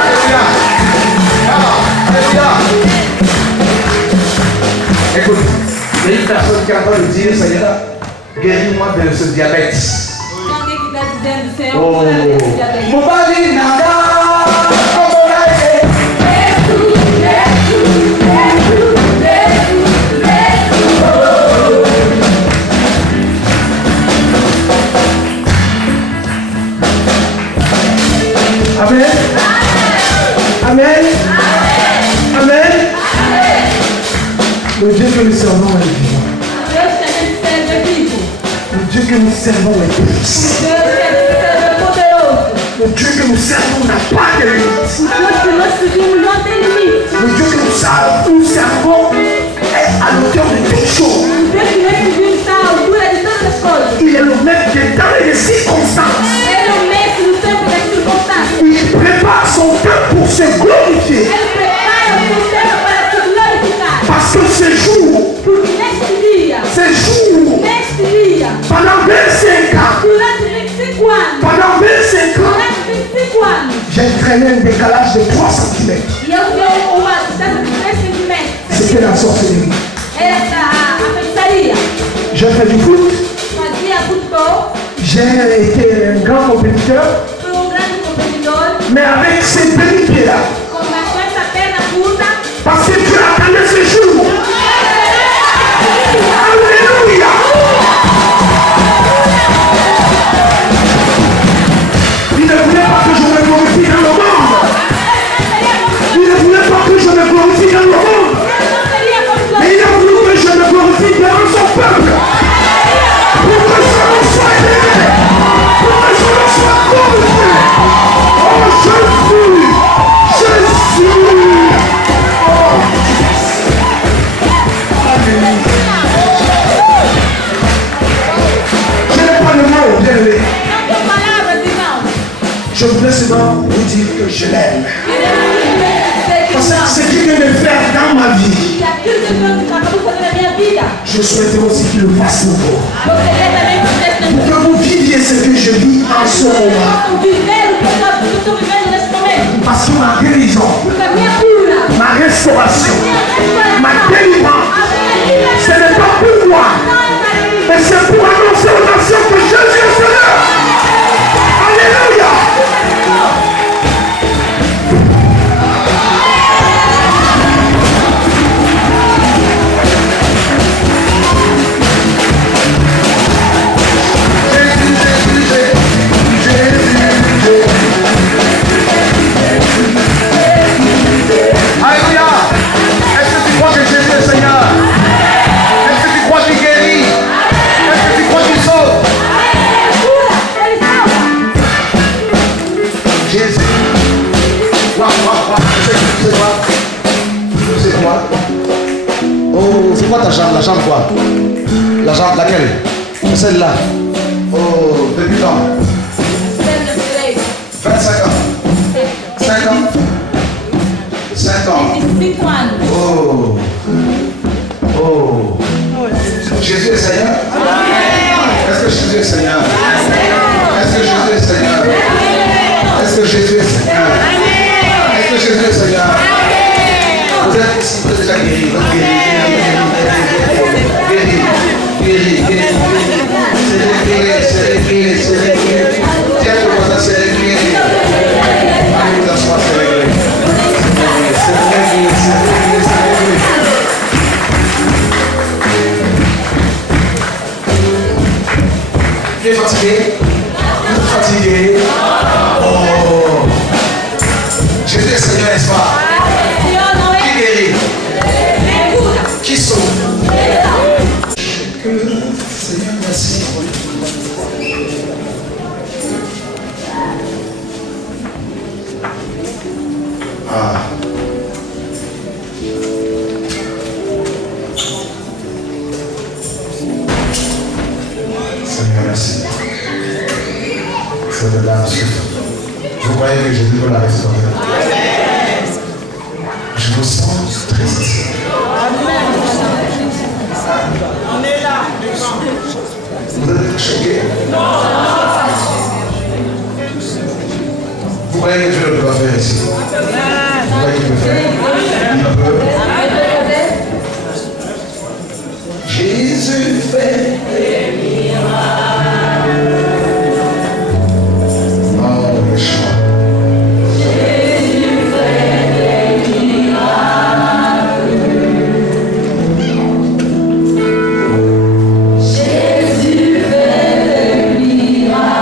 Alléluia. Alléluia. Écoute, il y a une personne qui est en train de dire, Seigneur, guéris-moi de ce diabète. Oh. Mon mari nada. Amen. Amen. Amen. Le Dieu que nous servons est vivant. que nous servons est puissant. Le Dieu que nous servons n'a pas de limite. Le Dieu que nous servons est à l'auteur de toutes choses. Il est le maître des temps et des circonstances. Il prépare son temps pour se glorifier. Parce que ce jour, pendant 25 ans, j'ai traîné un décalage de 3 cm. C'était la sorcellerie. J'ai fait du foot. J'ai été un grand compétiteur. Mais avec ces petits pieds-là, parce que Dieu attendait ce jour. Alléluia. Il ne voulait pas que je me glorifie dans le monde. Il ne voulait pas que je me glorifie dans le monde. Mais il a voulu que je me glorifie devant son peuple. Pour que son nom soit élevé. Pour que son nom soit glorifié. Oh Jésus. Jésus. Oh. Je n'ai pas le mot, bien aimé. Je voulais seulement vous dire que je l'aime. Parce que ce qu'il vient de faire dans ma vie, je souhaitais aussi qu'il le fasse pour vous. Pour que vous viviez ce que je vis en ce moment. Parce que ma guérison, ma restauration, ma délivrance, ce n'est pas pour moi, mais c'est pour annoncer aux nations que Jésus est Seigneur. Alléluia. Alléluia. Est-ce que tu crois que Jésus est Seigneur? Est-ce que tu crois qu'il guérit? Est-ce que tu crois qu'il sauve? Jésus. C'est quoi? Oh, c'est quoi ta jambe? La jambe quoi? La jambe laquelle? Celle-là. Oh, depuis quand? 25 ans. 5 ans. 5 ans. Oh. Oh. Jésus est Seigneur? Est-ce que Jésus est Seigneur? Est-ce que Jésus est Seigneur? Est-ce que Jésus est Seigneur? Est-ce que Jésus est Seigneur? Vous êtes ici, vous êtes déjà guéri. Vous êtes guéri. C'est réglé. Tiens, le voisin, c'est réglé. Allez, vous asseoir, c'est réglé. Tu es fatigué? Fatigué? Oh! Jésus est Seigneur, n'est-ce pas? Qui guérit? Qui sauve? Seigneur, merci. Ah. Seigneur, merci. C'est de l'âme. Vous croyez que Jésus veut la restaurer? Je vous sens très sincère. On est là. Vous êtes choqués? Vous croyez que Dieu ne peut pas faire ici? Vous croyez qu'il peut faire? Il peut. Jésus fait des miracles. Oh, le chant. Jésus fait des miracles. Jésus fait des miracles.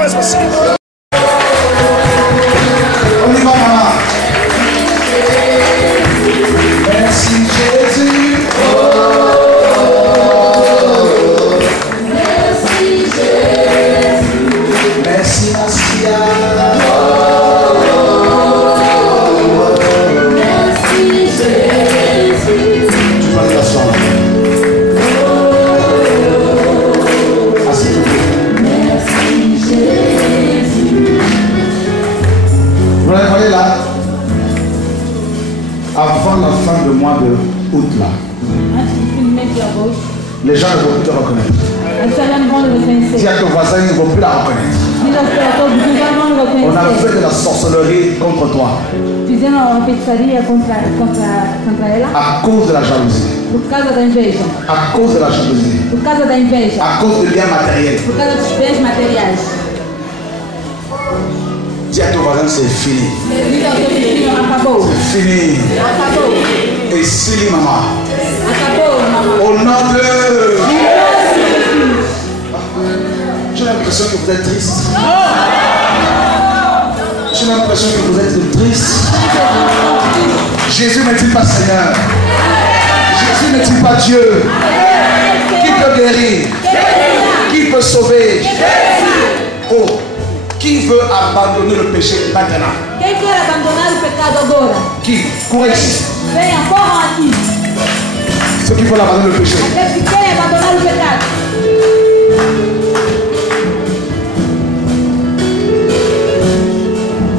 promesse aussi. On y va, maman. Merci Jésus. Merci Jésus. Merci Massia. Merci Jésus. Tu vas te rasseoir. Assieds-toi. Merci Jésus. Vous la voyez là? Avant la fin du mois de août là, les gens ne vont plus te reconnaître. Dis à ton voisin, ils ne vont plus la reconnaître. On a fait de la sorcellerie contre toi. Fizeram uma feitiçaria contra ela À cause de la jalousie. por causa da inveja, À cause de la jalousie. por causa da inveja, À cause de biens matériels. por causa dos bens materiais. Dis à ton voisin, c'est fini. Diga ao teu vizinho, acabou. C'est fini. Acabou. Et si maman. Acabou, mamãe. Au nom de... J'ai l'impression que vous êtes triste. J'ai l'impression que vous êtes triste. Jésus n'est-il pas Seigneur? Jésus n'est-il pas Dieu? Qui peut guérir? Qui peut sauver? Oh, qui veut abandonner le péché maintenant? Quem quer abandonar o pecado agora? Qui? Courez ici. Venha, corram aqui. Ceux qui veulent abandonner le péché. Aqueles que querem abandonar o pecado.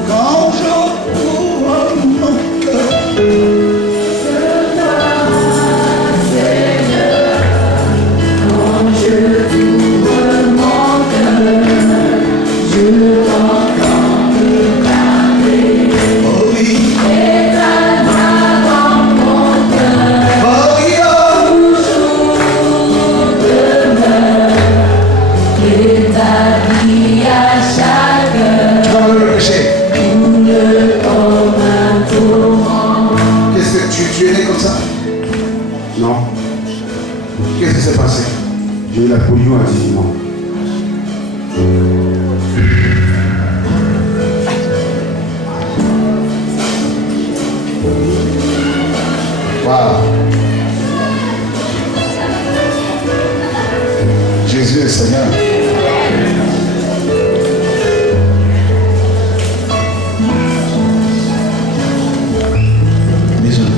Quand j'ouvre mon cœur. Tu es né comme ça? Non, Qu'est-ce qui s'est passé? j'ai eu la polio à 18 ans. Voilà. Jésus est Seigneur. Désolé.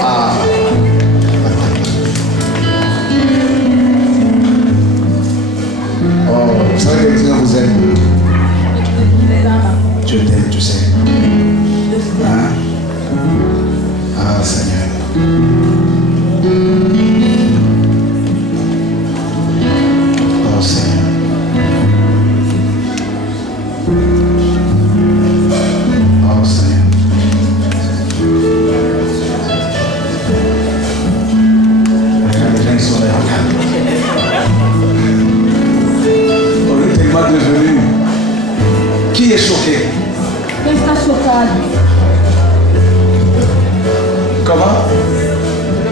Ah. Oh, vous savez que le Seigneur vous aime. Dieu t'aime, tu sais. Hein? Ah, Seigneur. Oh, Seigneur. Oh, Seigneur. Regarde, les gens, ils sont là, regarde. On est tellement devenu. Qui est choqué? Quem está chocado? Comment?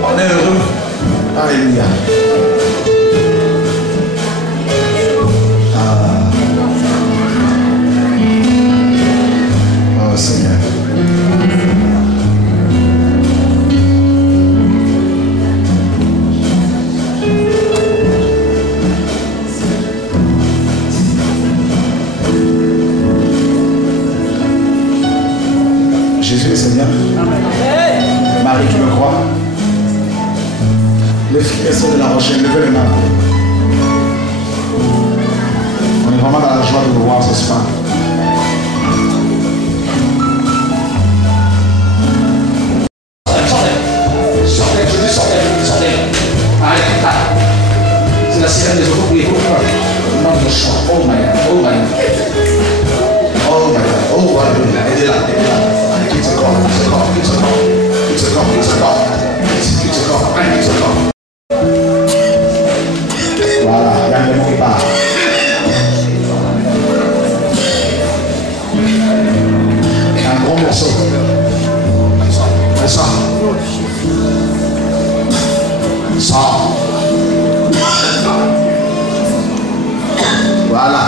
On est heureux. Alléluia. Ah. Oh Seigneur. Jésus est Seigneur. Marie, tu me crois? Les frères et sœurs de la Rochelle, levez les mains. On est vraiment dans la joie de vous voir ce soir. Sortez, je dis sortez. Arrêtez pas. C'est la sirène des autos pour les coureurs. Non, je chante. Oh my God, oh my God. Oh my God, oh Alléluia. Aidez-la. Quitte ce corps. Voilà, il y a un démon qui part. Un gros morceau. Ça. Voilà.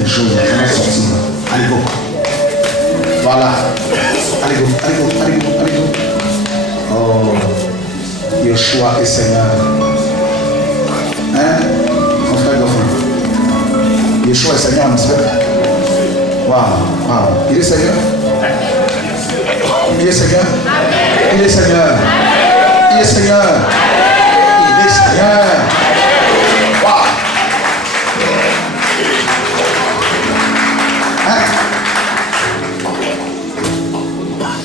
quelque chose, ça va sortir. Allez, go. Voilà. Allez, go, allez, go, allez, go, allez, go. Oh, Yeshua est Seigneur. Hein? Mon frère Goffin. Yeshua est Seigneur, mon frère. Waouh, waouh. Il est Seigneur? Il est Seigneur? Il est Seigneur. Il est Seigneur. Il est Seigneur. Waouh. Hein?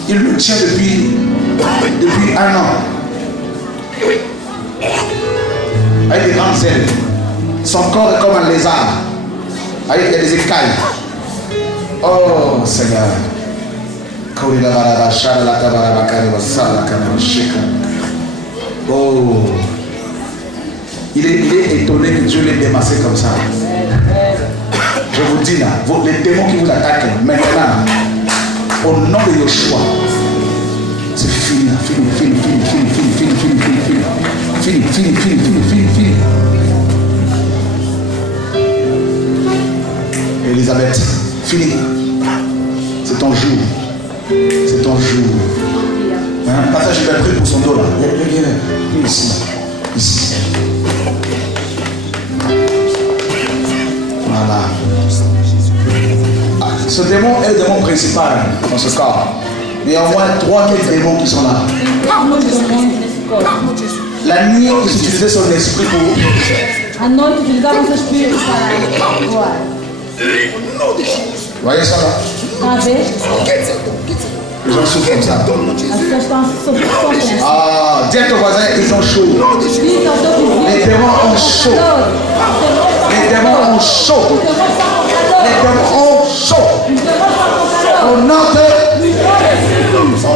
Il le tient depuis 1 an. Avec des grandes ailes. Son corps est comme un lézard. Il y a des écailles. Oh Seigneur. Oh. Il est étonné que Dieu l'ait démassé comme ça. Je vous dis là, les démons qui vous attaquent maintenant, au nom de Yeshua, c'est fini, fini. Elisabeth, fini. C'est ton jour. C'est ton jour. Hein? Partage, je vais prier pour son dos là. Viens ici. Ici. Voilà. Ah, ce démon est le démon principal dans ce corps. Il y a au moins 3-4 démons qui sont là. La nuit, ils utilisaient son esprit pour. À noite, utilisavam seu espírito para voar. Voyez ça là? Les gens souffrent comme ça. As pessoas estão sofrendo. Ah, dis à ton voisin, ils ont chaud. Les démons ont chaud. Les démons ont chaud. Les démons ont chaud. Au nom de... Oh.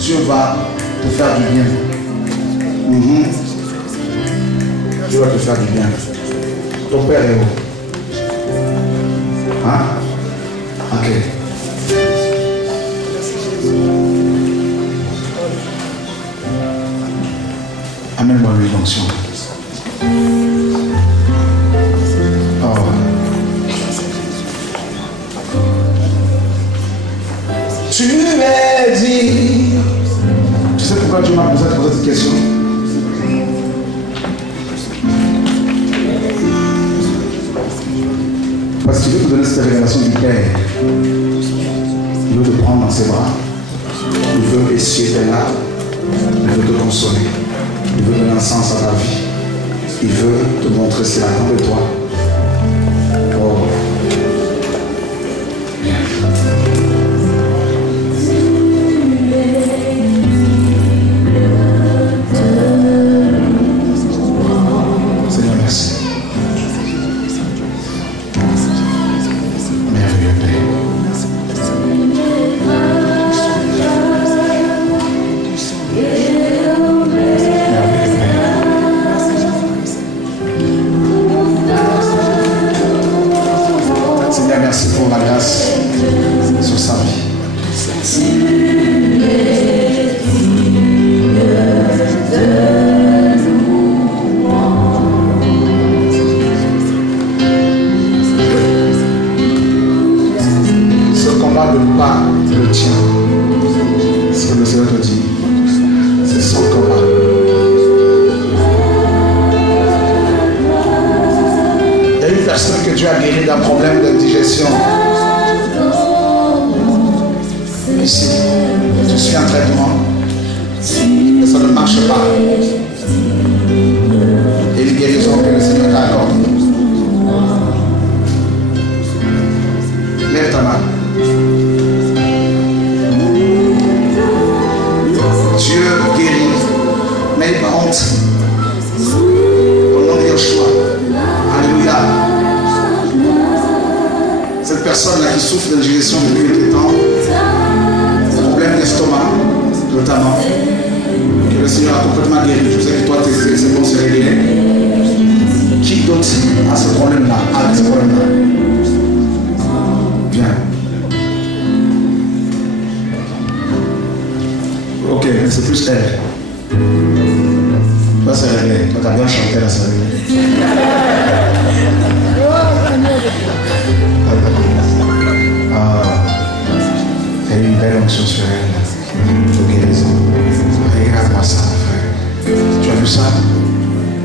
Dieu va te faire du bien. Dieu va te faire du bien. Ton père est où? Hein? Ok. Amène-moi l'onction. Oh. Tu m'as dit. Tu sais pourquoi Dieu m'a posé cette question? Parce qu'il veut te donner cette révélation du Père. Il veut te prendre dans ses bras. Il veut essuyer tes larmes. Il veut te consoler. Il veut donner un sens à ta vie. Il veut te montrer ce qu'il attend de toi. Oh. Seigneur, merci. Merveilleux Père. Merci pour la grâce sur sa vie. Ce combat de pas le tien. Ce que le Seigneur te dit, c'est son combat. Il y a une personne que Dieu a guérie d'un problème de digestion. Ici, je suis en traitement. Et ça ne marche pas. Et une guérison que le Seigneur t'accorde. Lève ta main. Dieu guérit. N'aie pas honte. Au nom de Yeshua. Alléluia. Cette personne-là qui souffre de digestion depuis quelque temps, problème d'estomac notamment, que le Seigneur a complètement guéri. Je sais que toi, c'est bon, c'est réglé. Qui d'autre a ce problème-là, a ce problème-là? Bien. Ok, c'est plus elle. Là, c'est réglé. Toi, t'as bien chanté là, c'est réglé. l'onction sur elle. De guérison. Regarde-moi ça, mon frère. Tu as vu ça?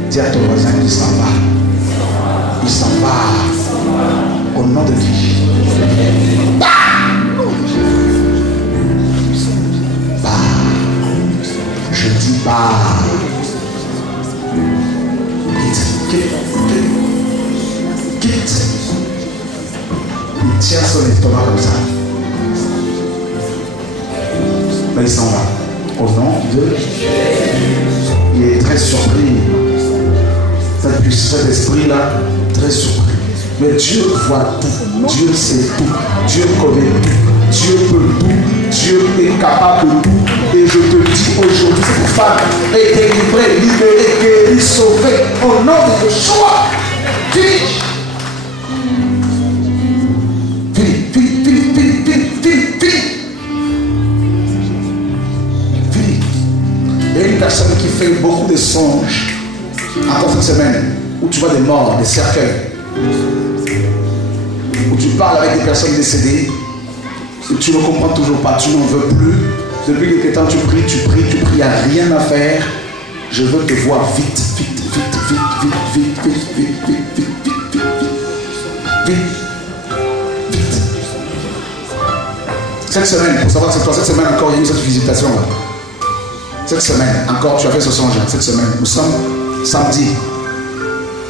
Dis à ton voisin qu'il s'en va. Il s'en va. Au nom de qui? Bah! Bah! Je dis bah! Quitte. Il tient son estomac comme ça. Là, il s'en va. Au nom de... Il est très surpris. Cet esprit-là, très surpris. Mais Dieu voit tout. Dieu sait tout. Dieu connaît tout. Dieu peut tout. Dieu est capable de tout. Et je te dis aujourd'hui, cette femme est délivrée, libérée, guérie, sauvée. Au nom de Yeshua. Dis. Il y a une personne qui fait beaucoup de songes encore cette semaine où tu vois des morts, des cercueils, où tu parles avec des personnes décédées et tu ne comprends toujours pas, tu n'en veux plus. Depuis quelque temps tu pries, il n'y a rien à faire. Je veux te voir vite. Cette semaine, pour savoir que c'est toi, cette semaine encore, il y a eu cette visitation là. Cette semaine, encore, tu as fait ce songe. Cette semaine, nous sommes samedi.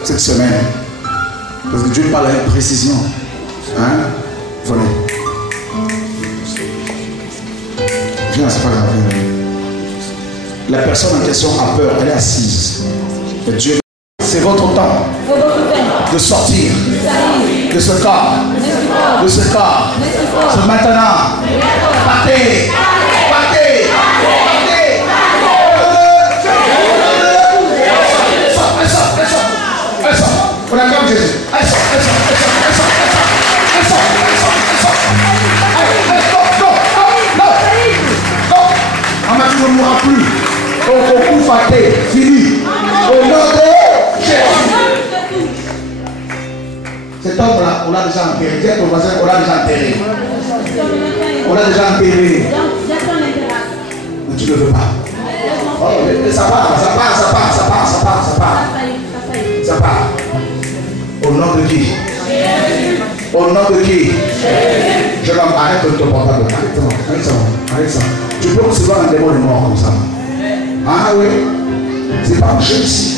Cette semaine. Parce que Dieu parle avec précision. Hein? Venez. Viens, c'est pas grave. La personne en question a peur, elle est assise. Et Dieu, c'est votre temps de sortir de ce corps. De ce corps. C'est maintenant. Partez. On acclame Jésus. Elle sort. Non. Tu ne mourras plus. Au coup faté, fini. Au nom de Jésus. Cet homme-là, on l'a déjà enterré. Dis à ton voisin, on l'a déjà enterré. On l'a déjà enterré. Mais tu ne veux pas. Oh, ça part. Ça part. Au nom de qui? Au nom de qui? Je vais arrêter de te portable. Arrête ça. Tu peux recevoir un démon de mort comme ça. Ah oui. C'est pas juste ici.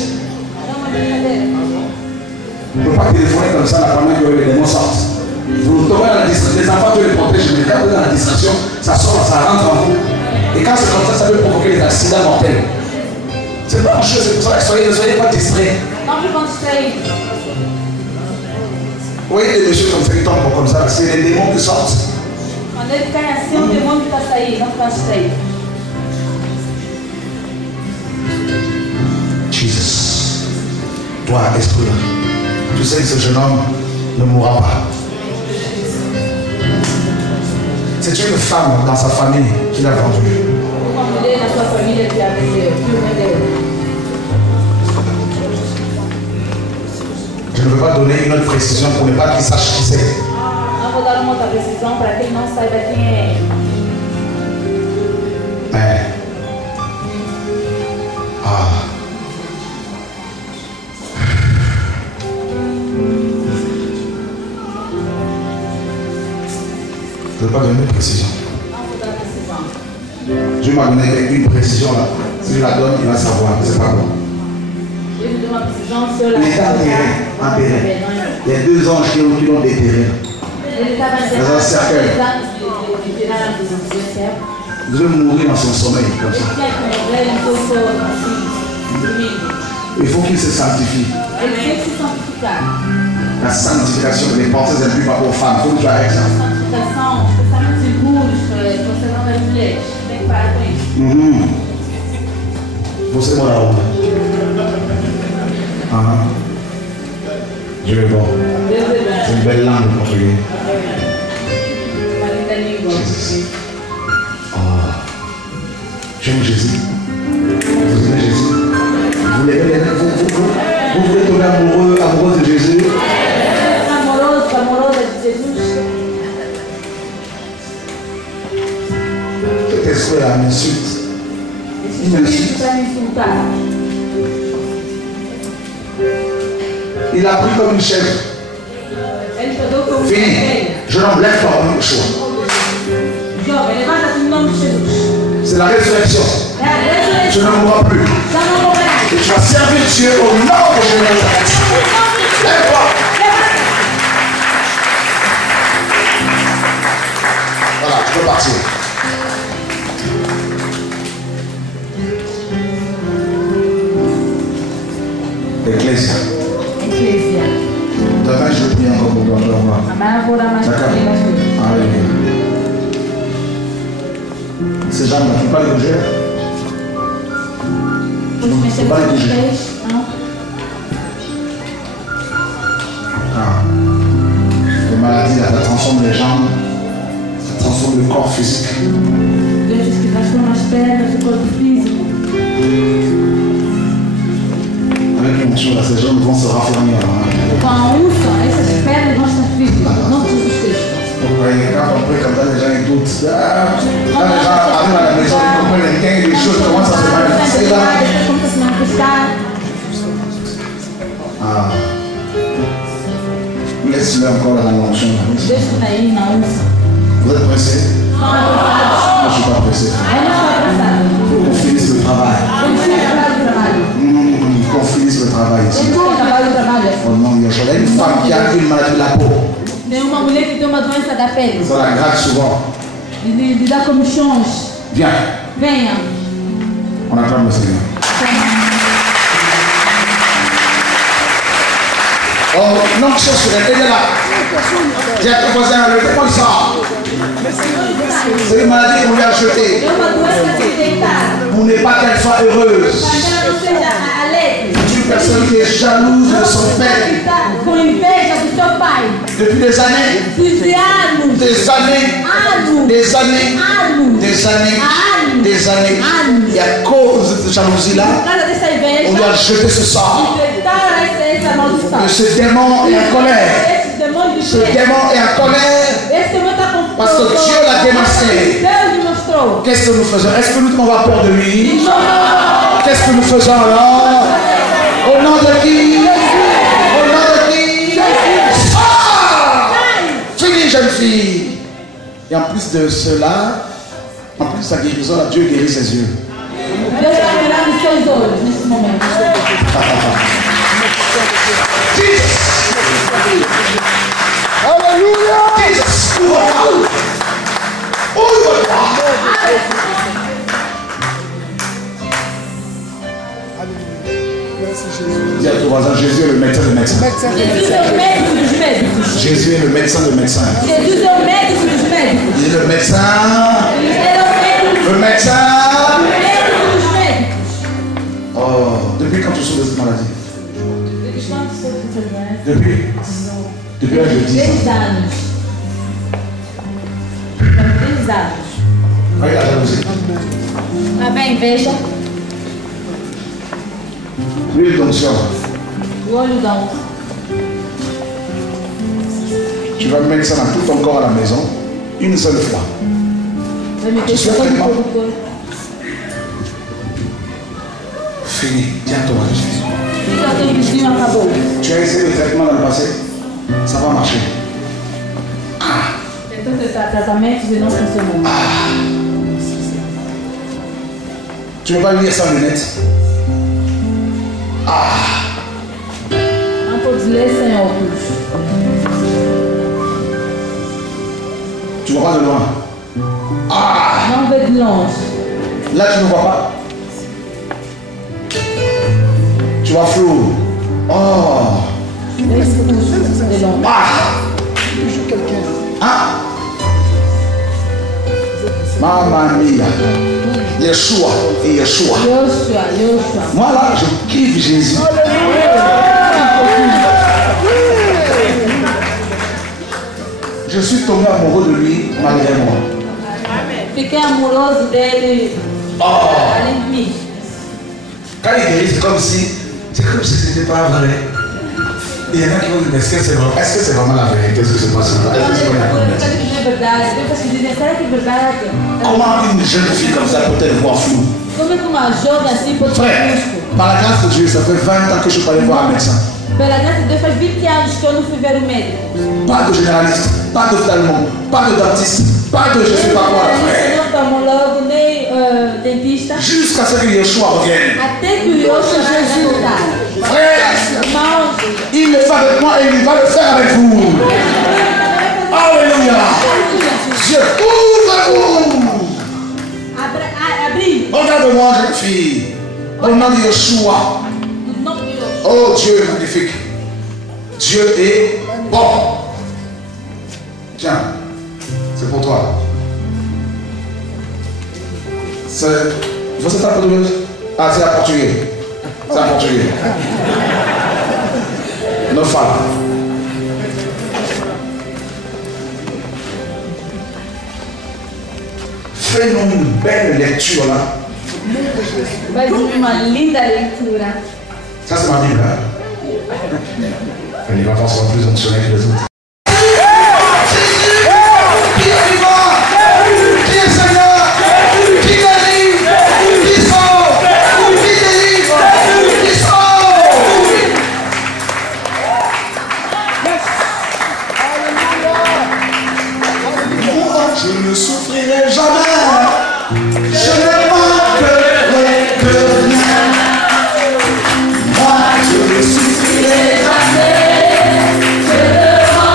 Tu ne peux pas téléphoner comme ça pendant que les démons sortent. Vous tombez dans la distraction. Les enfants, tu les protèges, mais quand vous êtes dans la distraction, ça sort, ça rentre en vous. Et quand c'est comme ça peut provoquer des accidents mortels. C'est pas une chose, c'est pour ça que ne soyez pas distraits. Non plus pas distraits. Oui, des messieurs comme ça qui tombent comme ça, c'est les démons qui sortent. Quando ele cai assim, o demônio que está saindo, não está saindo. Jesus. Toi, esprit, tu sais que ce jeune homme ne mourra pas. C'est une femme dans sa famille qui l'a vendu. Uma mulher na sua família que a vendeu, que o vendeu. Je ne veux pas donner une autre précision pour ne pas qu'il sache qui c'est. Não vou dar uma outra precisão para que ele não saiba quem é. Je ne veux pas donner de précision. Não vou dar precisão. Dieu m'a donné une précision là. Si je la donne, il va savoir. C'est pas bon. Ele me deu uma precisão, o senhor Il est enterré. Il y a 2 anges qui l'ont déterré. Ele estava Dans un cercueil. de tirar do céu. Vous devez mourir dans son sommeil comme ça. Ele tinha que morrer no seu sono, assim, dormindo. Il faut qu'il se sanctifie. Ele tem que se santificar. La sanctification des pensées impues par vos femmes. Il faut que tu arrêtes ça. Santificação, os pensamentos impuros, conservando as mulheres. Tem que parar com isso. Você mora onde? Dieu est bon. C'est une belle langue, le portugais. Jésus. J'aime Jésus. Vous aimez Jésus? Vous voulez tomber amoureux de Jésus? Amorosa de Jesus. Il a pris comme une chèvre. Fini. Je n'enlève pas mon choix. C'est la résurrection. Tu ne mourras plus. Et tu vas servir Dieu au nom de Jésus. Lève-toi. Voilà, tu peux partir. Ecclésia. Demain, je prie encore pour toi. D'accord. Alléluia. Ces gens ne font pas les bouger. Ne font pas les bouger. Les maladies, ça transforme les jambes, ça transforme le corps physique. Avec l'émotion, là, ces jambes vont se raffermir. Com a unção, essas pedras vão estar firmes. Não te assustes. Quand on prie comme ça, les gens ils doutent. Quand les gens arrivent à la maison, ils comprennent les choses commencent à se manifester là. Ah. Laisse-le encore dans la notion. Deixa aí na unção. Vous êtes pressé? Moi, je ne suis pas pressé. Qu'on finisse le travail. Qu'on finisse le travail ici. Au nom de Yeshua. Il y a une femme qui a une maladie de la peau. Tem uma mulher que tem uma doença da pele. Ça la gratte souvent. De dar comichões. Viens. Venha. On acclame le Seigneur. Oh, non, chose sur elle est là. J'ai un voisin, le comment ça? C'est une maladie qu'on lui a jetée. Pour ne pas qu'elle soit heureuse. C'est une personne qui est jalouse de son père. Depuis des années. Des années. Et à cause de cette jalousie-là, on doit jeter ce sort. Que ce démon est en colère. Ce démon est en colère. Parce que Dieu l'a démasqué. Qu'est-ce que nous faisons? Est-ce que nous devons avoir peur de lui? Qu'est-ce que nous faisons alors? Au nom de qui? Au nom de qui? Ah! Fini, jeune fille. Et en plus de cela, en plus de sa guérison, Dieu guérit ses yeux. Alléluia! Jesus! Dis à ton voisin, Jésus est le médecin de médecins. Jésus est le médecin de médecins. Jesus é o médico dos médicos. Il est le médecin. Le médecin. dos médicos. Oh, depuis quand tu souffres de cette maladie? Depuis l'âge de 10 ans. 3 anos. 3 anos. Olha a jalousie. Mas vem, veja. L'huile d'onction. O olho da onça. Tu vas mettre ça dans tout ton corps à la maison, une seule fois. Tu souhaites tellement. Fini. Tiens-toi. Tu as essayé le traitement dans le passé? Ça va marcher. Tu ne peux pas lire sans lunettes? Tu ne vois pas de loin? Não vê de longe. Là, tu ne vois pas? Tu vois flou? Mamma mia. Yeshua et Yeshua. Moi là, je kiffe Jésus. Je suis tombé amoureux de lui malgré moi. Fiquei amoroso dele. Além de mim. Quand il guérit, c'est comme si c'était pas vrai. Il y en a qui vont dire, est-ce que c'est vraiment la vérité ce qui se passe là? Comment une jeune fille comme ça peut-elle voir flou? Como é que uma jovem assim pode ser Frère, busco? Par la grâce de Dieu, ça fait 20 ans que je peux aller voir un médecin. Pela graça de Deus, faz 20 anos que eu não fui ver o médico. Pas de généraliste, pas d'ophtalmo, pas de dentiste, pas de je sais pas quoi. Nem oftalmólogo, nem dentista. Jusqu'à ce que Yeshua revienne. Até que o Yeshua Jesus voltar. Frère, Irmãos, il le fait avec moi et il va le faire avec vous. Alléluia. Dieu, ouvre-vous. abrir. Regarde-moi, jeune fille. Au nom de Yeshua. No nome de Deus. Oh Dieu magnifique. Dieu est bon. Tiens, c'est pour toi. Você está português? Ah, c'est en portugais. C'est en portugais. Não fala. Fais-nous une belle lecture là. Faz uma linda leitura. Ça c'est ma Bible. Hein? Les enfants sont plus fonctionnels que les autres. Je ne souffrirai jamais, je ne manquerai que rien. Moi, je ne souffrirai jamais, je ne manquerai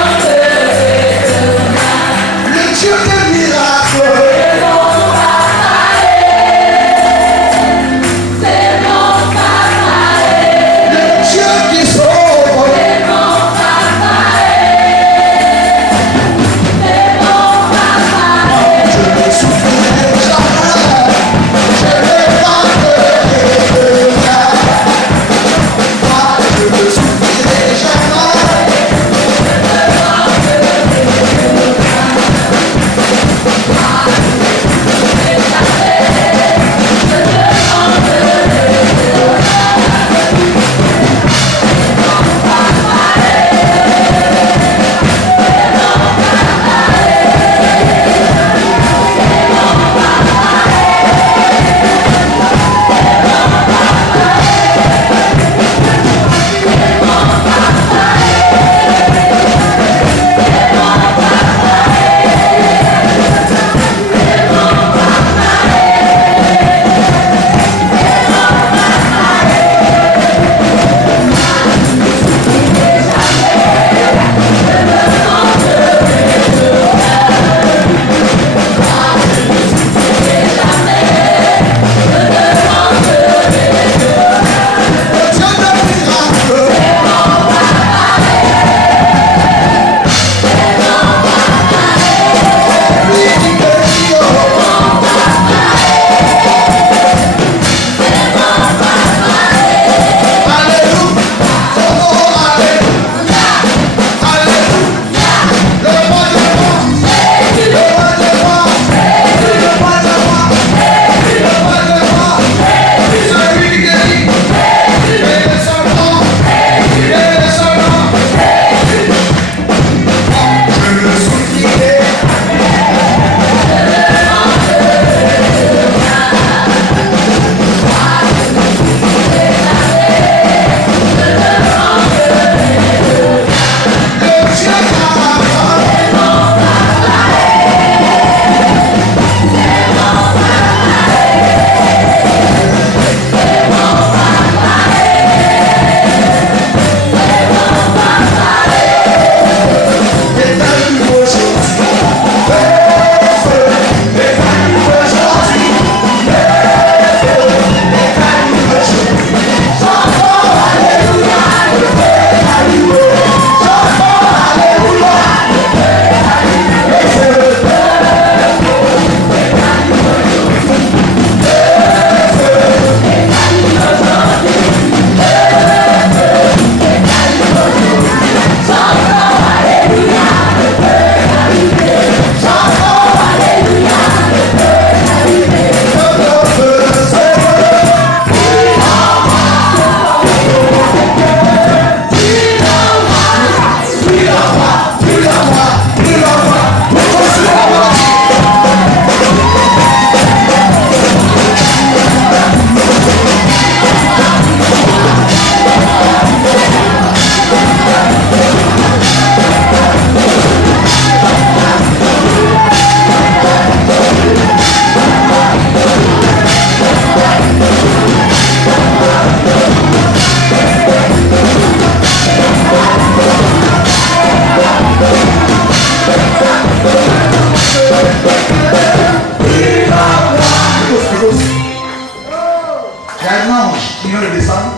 qui vient de descendre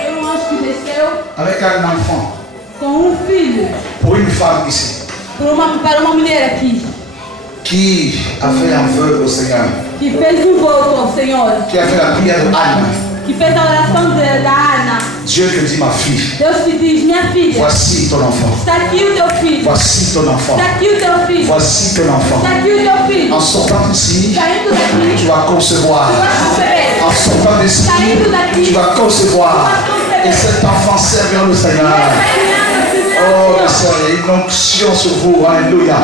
Tem anjo que desceu avec un enfant com filho pour une femme ici para uma mulher aqui qui a fait un vœu au Seigneur, que fez voto ao Senhor, qui a fait la prière d'Anne. que fez a oração da Ana. Dieu te dit, ma fille, Deus te diz, minha filha, voici ton enfant. está aqui o teu filho. Voici ton enfant. Está aqui o teu filho. Voici ton enfant. Está aqui o teu filho. En sortant d'ici, Saindo daqui, tu vas concevoir. tu vas conceber. En sortant d'ici, Saindo daqui, tu vas concevoir. Et cet enfant servira le Seigneur. Oh, le Seigneur, il y a une onction sur vous. Alléluia.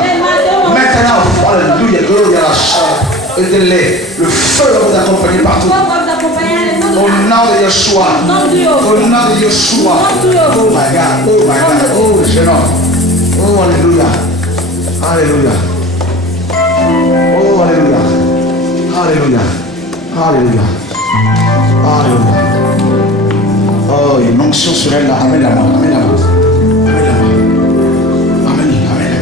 Maintenant, alléluia, gloire à la chair. Aidez-les. Le feu va vous accompagner partout. Au nom de Yeshua. Au nom de Yeshua. Oh my God. Oh my God. Oh, jeune homme. Oh, alléluia. Alléluia. Oh, alléluia. Alléluia. Alléluia. Alléluia. Oh, il y a une onction sur elle là. Amène la main. Amène la main. Amène la main. Amen.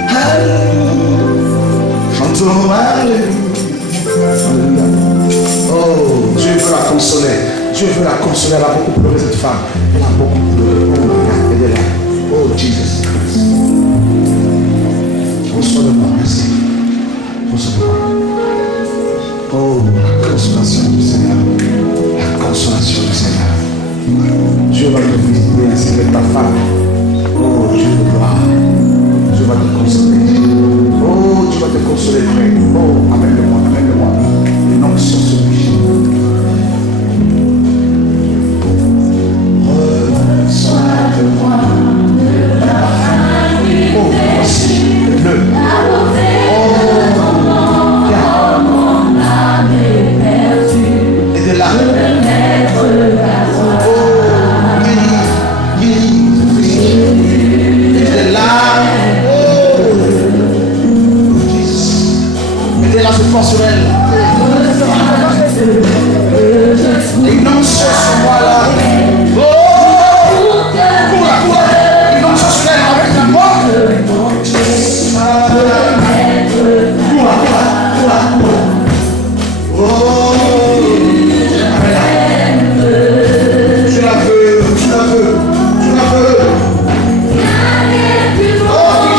Amen. Alléluia. Chantons. Alléluia. Oh, Dieu veut la consoler. Dieu veut la consoler. Elle a beaucoup pleuré, cette femme. Elle a beaucoup pleuré. Oh, regarde, aidez-la. Oh, Jesus Christ. Reçois de moi, merci. Reçois de moi. Oh, la consolation du Seigneur. La consolation du Seigneur. Dieu va te visiter ainsi que ta femme. Oh, Dieu de gloire. Dieu va te consoler. Oh, Dieu va te consoler, frère. Oh, amène-le-moi, amène-le-moi. Une onction sur lui. Reçois de moi. Oh, voici le. Et de là. Se force sur elle. Et non sur moi là. Oh, et non sur elle avec la mort. Oh, tu la veux, tu la veux, tu la veux. Oh,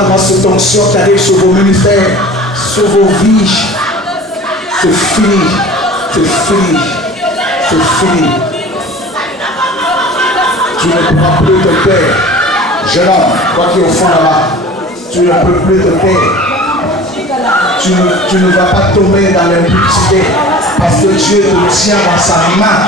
regarde-moi cette onction qui arrive sur vos ministères, sur vos vies. C'est fini. C'est fini. C'est fini. Tu ne pourras plus te taire. Jeune homme, toi qui es au fond là-bas, tu ne peux plus te taire. Tu ne vas pas tomber dans l'impudicité parce que Dieu te tient dans sa main.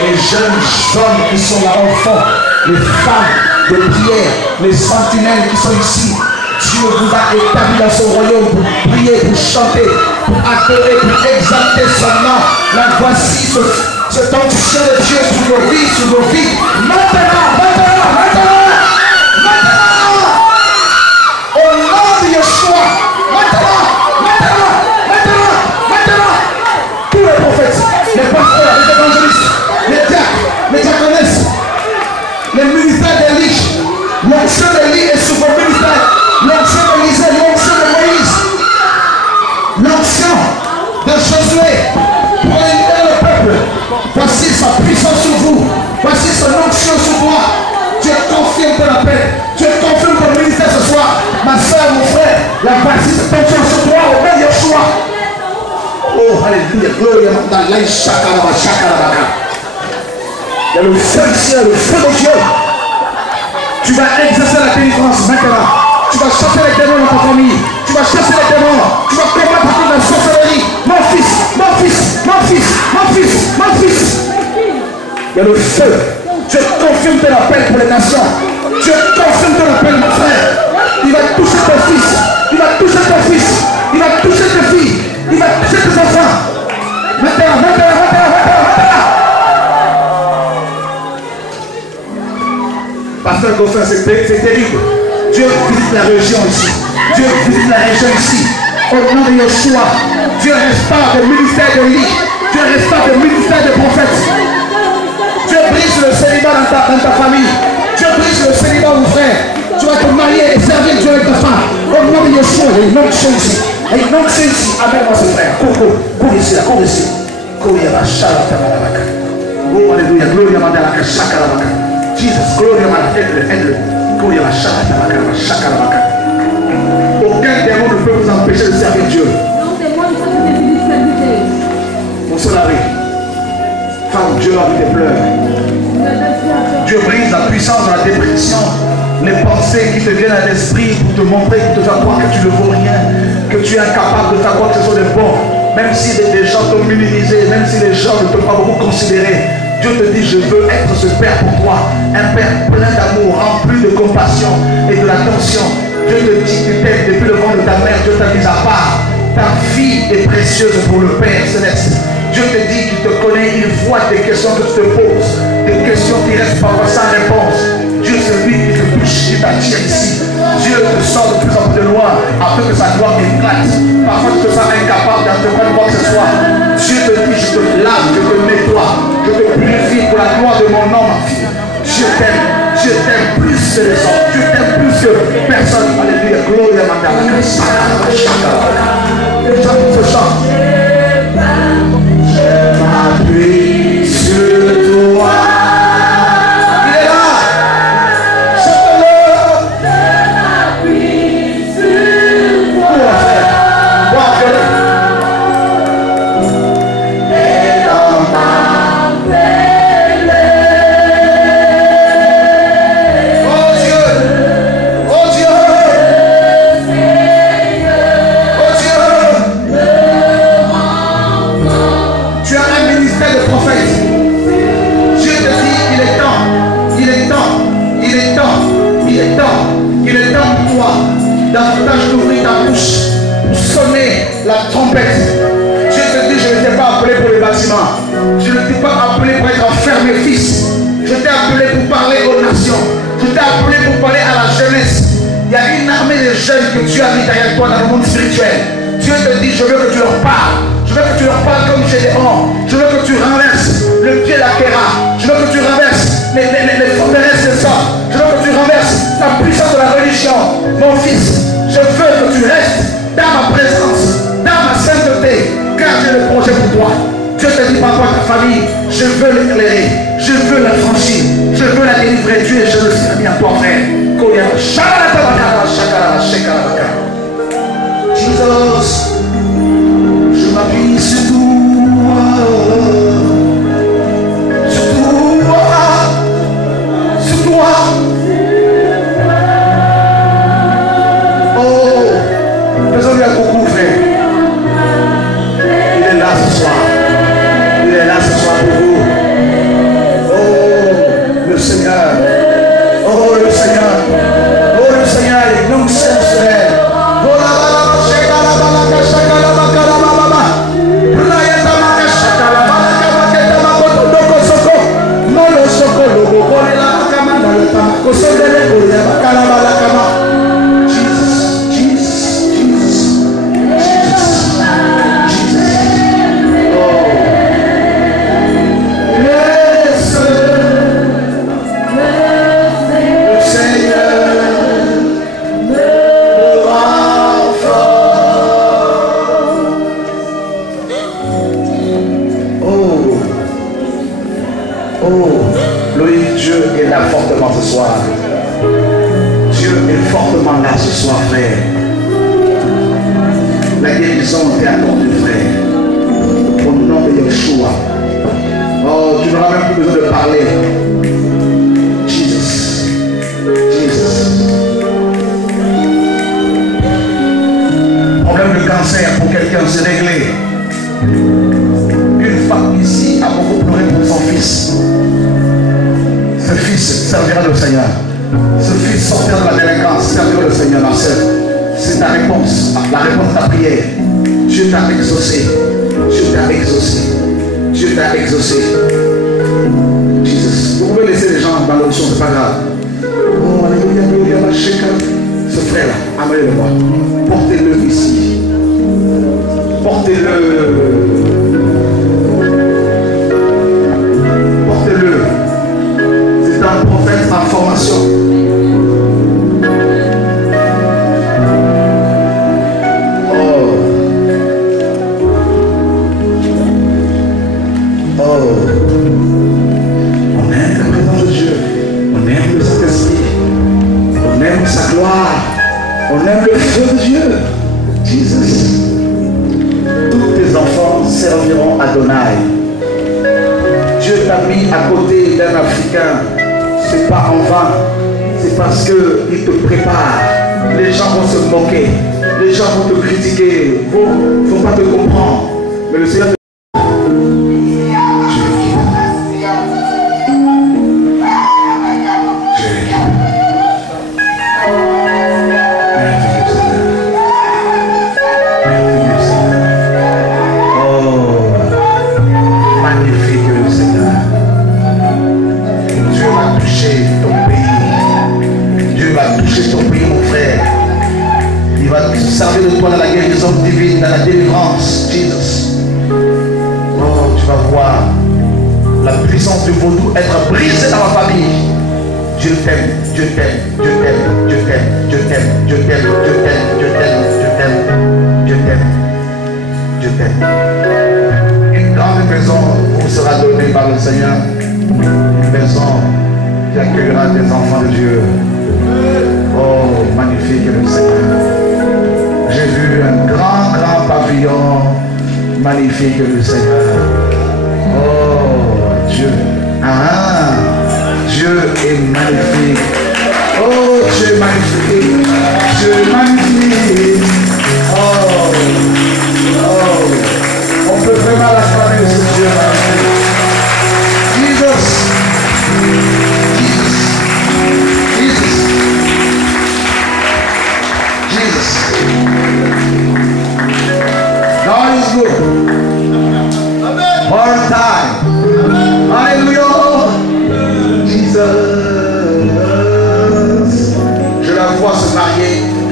Les jeunes hommes qui sont là au fond, les femmes de prière, les sentinelles qui sont ici, Dieu vous a établi dans son royaume pour prier, pour chanter, pour adorer, pour exalter son nom. Là, voici cette onction de Dieu sur vos vies, sur vos vies. Maintenant, au nom de Yeshua, maintenant, tous les prophètes, les pasteurs, les évangélistes, les diacres, les diaconesses, les ministères d'Élie, l'onction d'Élie est sur vos ministères, l'onction d'Élisée, l'onction de Moïse, l'onction de Josué pour libérer le peuple. Voici sa puissance sur vous, voici son onction sur moi. Dieu confirme ton appel, Dieu confirme ton ministère ce soir. Ma soeur, mon frère, la voici cette onction sur toi au nom de Yeshua. Oh, alléluia, gloire à Allah, shakaraba. Il y a le feu ici, le feu de Dieu. Tu vas exercer la délivrance maintenant. Tu vas chasser les démons dans ta famille. Tu vas chasser les démons. Tu vas combattre contre la sorcellerie. Mon fils, mon fils, mon fils, mon fils, mon fils. Il y a le feu. Dieu confirme ton appel pour les nations. Dieu confirme ton appel, mon frère. Il va toucher ton fils. Il va toucher ton fils. Il va toucher tes filles. Il va toucher tes enfants. Maintenant. Pasteur Goffin, c'est terrible. Dieu visite la région ici. Dieu visite la région ici. Au nom de Yeshua, Dieu restaure le ministère de l'Élie. Dieu restaure le ministère des prophètes. Dieu brise le célibat dans ta famille. Dieu brise le célibat, mon frère. Tu vas te marier et servir Dieu avec ta femme. Au nom de Yeshua, il y a une onction ici. Il y a une onction ici. Amène-moi ce frère. Cours ici, cours ici. Oh, alléluia. Gloria Madalaka Shakalabaka. Jesus, Gloria Madalaka. Aide-le. Gloria Shakalabaka. Aucun démon ne peut vous empêcher de servir Dieu. Mon solari. Femme, Dieu a vu tes pleurs. Dieu brise la puissance de la dépression. Les pensées qui te viennent à l'esprit pour te montrer, pour te faire croire que tu ne vaux rien, que tu es incapable de faire quoi que ce soit de bon. Même si les gens t'ont minimisé, même si les gens ne t'ont pas beaucoup considéré, Dieu te dit, je veux être ce Père pour toi. Un Père plein d'amour, rempli de compassion et de l'attention. Dieu te dit que depuis le ventre de ta mère, Dieu t'a mis à part. Ta fille est précieuse pour le Père Céleste. Dieu te dit qu'il te connaît, il voit des questions que tu te poses, des questions qui restent parfois sans réponse. Dieu, c'est lui qui te touche, qui t'attire ici. Dieu te sort de plus en plus de loin afin que sa gloire éclate. Parfois tu te sens incapable d'entreprendre quoi que ce soit. Dieu te dit, je te lave, je te nettoie, je te purifie pour la gloire de mon nom, ma fille. Je t'aime plus que les autres, je t'aime plus que personne. Alléluia, gloire à Madame. Les gens qui se chantent. Je m'appuie sur toi. Il est là. Chante-le. Je m'appuie sur toi. Et dans ma pelle. Oh Dieu. Oh Dieu. Oh Dieu. Tu as un ministère de prophète. Dieu te dit, il est temps pour toi, davantage d'ouvrir ta bouche pour sonner la trompette. Dieu te dit, je ne t'ai pas appelé pour les bâtiments. Je ne t'ai pas appelé pour être enfermé fils. Je t'ai appelé pour parler aux nations. Je t'ai appelé pour parler à la jeunesse. Il y a une armée de jeunes que Dieu a mis derrière toi dans le monde spirituel. Dieu te dit, je veux que tu leur parles. Je veux que tu leur parles comme Gédéon. Je veux que tu renverses le pied d'Akéra. Je veux que tu renverses les forteresses de ça. Je veux que tu renverses la puissance de la religion. Mon fils, je veux que tu restes dans ma présence, dans ma sainteté, car j'ai le projet pour toi. Dieu te dit par rapport à ta famille, je veux l'éclairer, je veux la franchir, je veux la délivrer. Dieu, je le servis à toi, frère. Jesus, je m'appuie sur toi. Sur toi. Oh, faisons-lui un coucou, frère. Il est là ce soir. Il est là ce soir pour vous. Oh, le Seigneur. Oh, le Seigneur. Oh, le Seigneur, il nous sert, frère. Oh là là,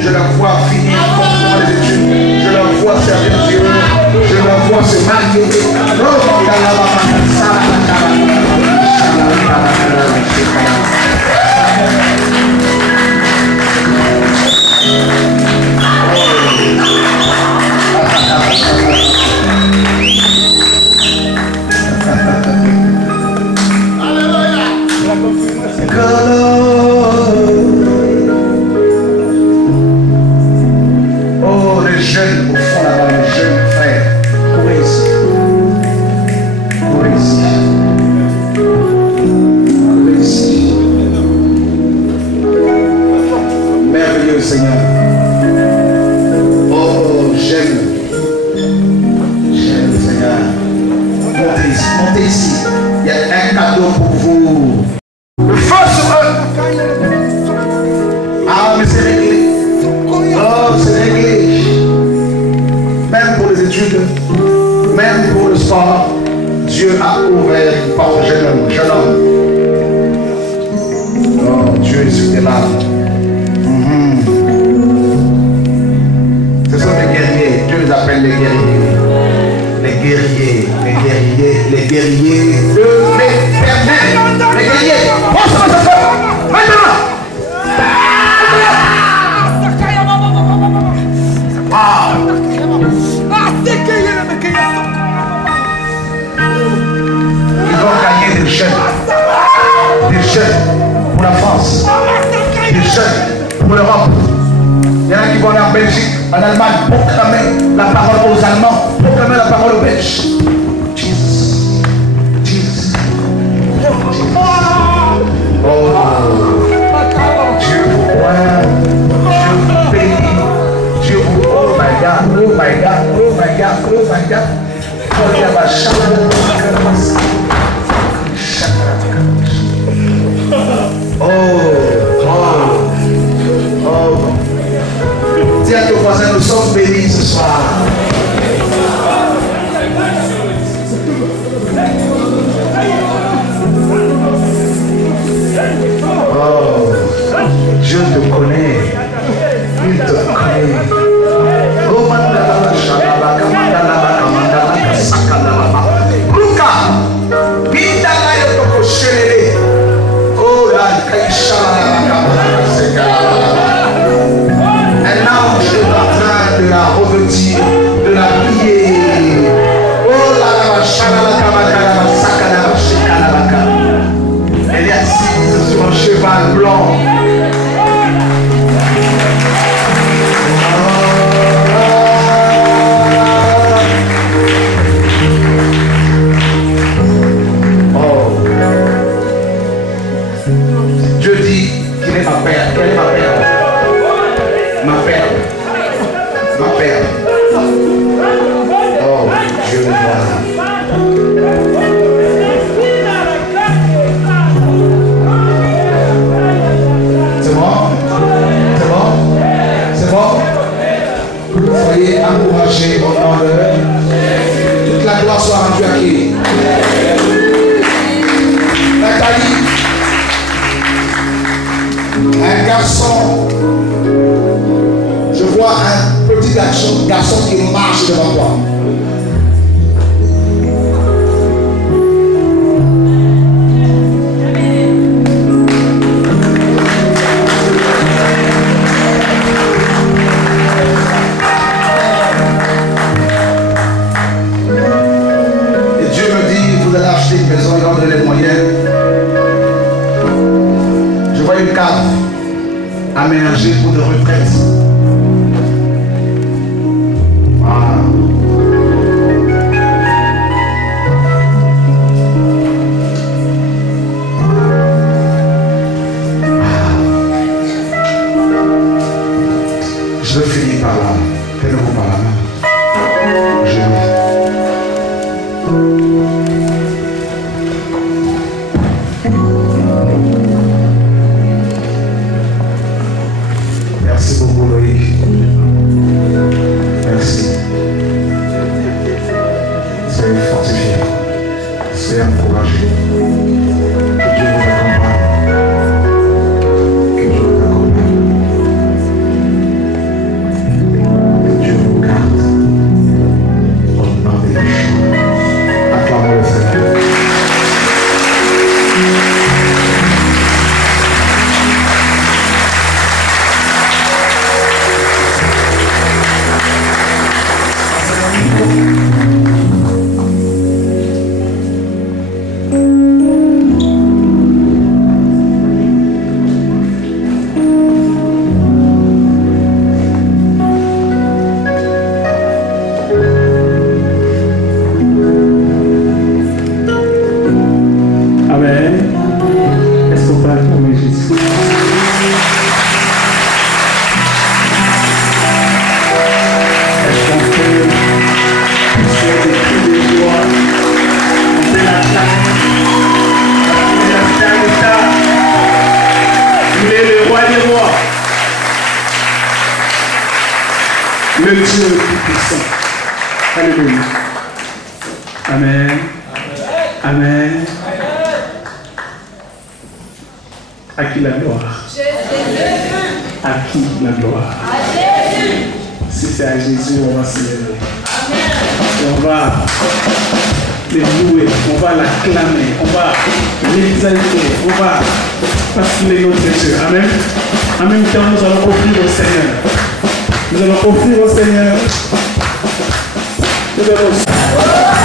je la vois finir comme jeunes au fond là-bas, les jeunes frères, courez ici. Courez ici. Courez ici. Merveilleux Seigneur. Oh, j'aime. J'aime Seigneur. Montez ici, montez ici. Il y a un cadeau pour vous. Le feu sur eux. Ah, mais c'est réglé. Oh, c'est réglé. Même pour les études, même pour le sport, Dieu a ouvert une porte jeune homme. Oh, Dieu est là. Ce sont des guerriers. Dieu les appelle les guerriers. Les guerriers, les guerriers, les guerriers de l'éternel. Les guerriers. Maintenant. Ils vont gagner des jeunes pour la France, des jeunes pour l'Europe. Il y en a qui vont aller en Belgique, en Allemagne, proclamer la parole aux Allemands, proclamer la parole aux Belges. Jesus. Jesus. Oh. Dieu vous croit, Dieu vous bénit, Dieu vous... Oh my God, oh my God, oh my God, oh my God. Oh, il y a ma chambre. Oh, oh, oh. Dis à ton voisin, nous sommes bénis ce soir. Oh, Dieu te connaît. Il te connaît. Oh, mandala, shalaba, kamandala, kamandala, sakalaba. Luka, bindala yotoko shelele. Oh, la kaishalaba, kamandala, sekalaba. Un ange est en train de la revêtir, de la plier. Oh, la shalaba, kamandala, sakalaba, sekalaba. Elle est assise sur un cheval blanc. Dieu dit qu'il est ma perle. Quelle est ma perle? Ma perle. Ma perle. Oh, Dieu me voit. C'est bon? C'est bon? C'est bon? Soyez encouragés au nom de... Toute la gloire soit rendue à qui? Nathalie. Un garçon, je vois un petit garçon qui marche devant toi. Et Dieu me dit, vous allez acheter une maison, il va me donner les moyens. Je vois une cave aménagée pour de retraite. Wow. le Dieu Tout-Puissant. Alléluia. Amen. Amen. À qui la gloire? À qui la gloire? Si c'est à Jésus, on va se lever. Et on va le louer, on va l'acclamer, on va l'exalter, on va faciliter notre Dieu. Amen. En même temps, nous allons offrir au Seigneur. Nous allons offrir au Seigneur. Nous allons...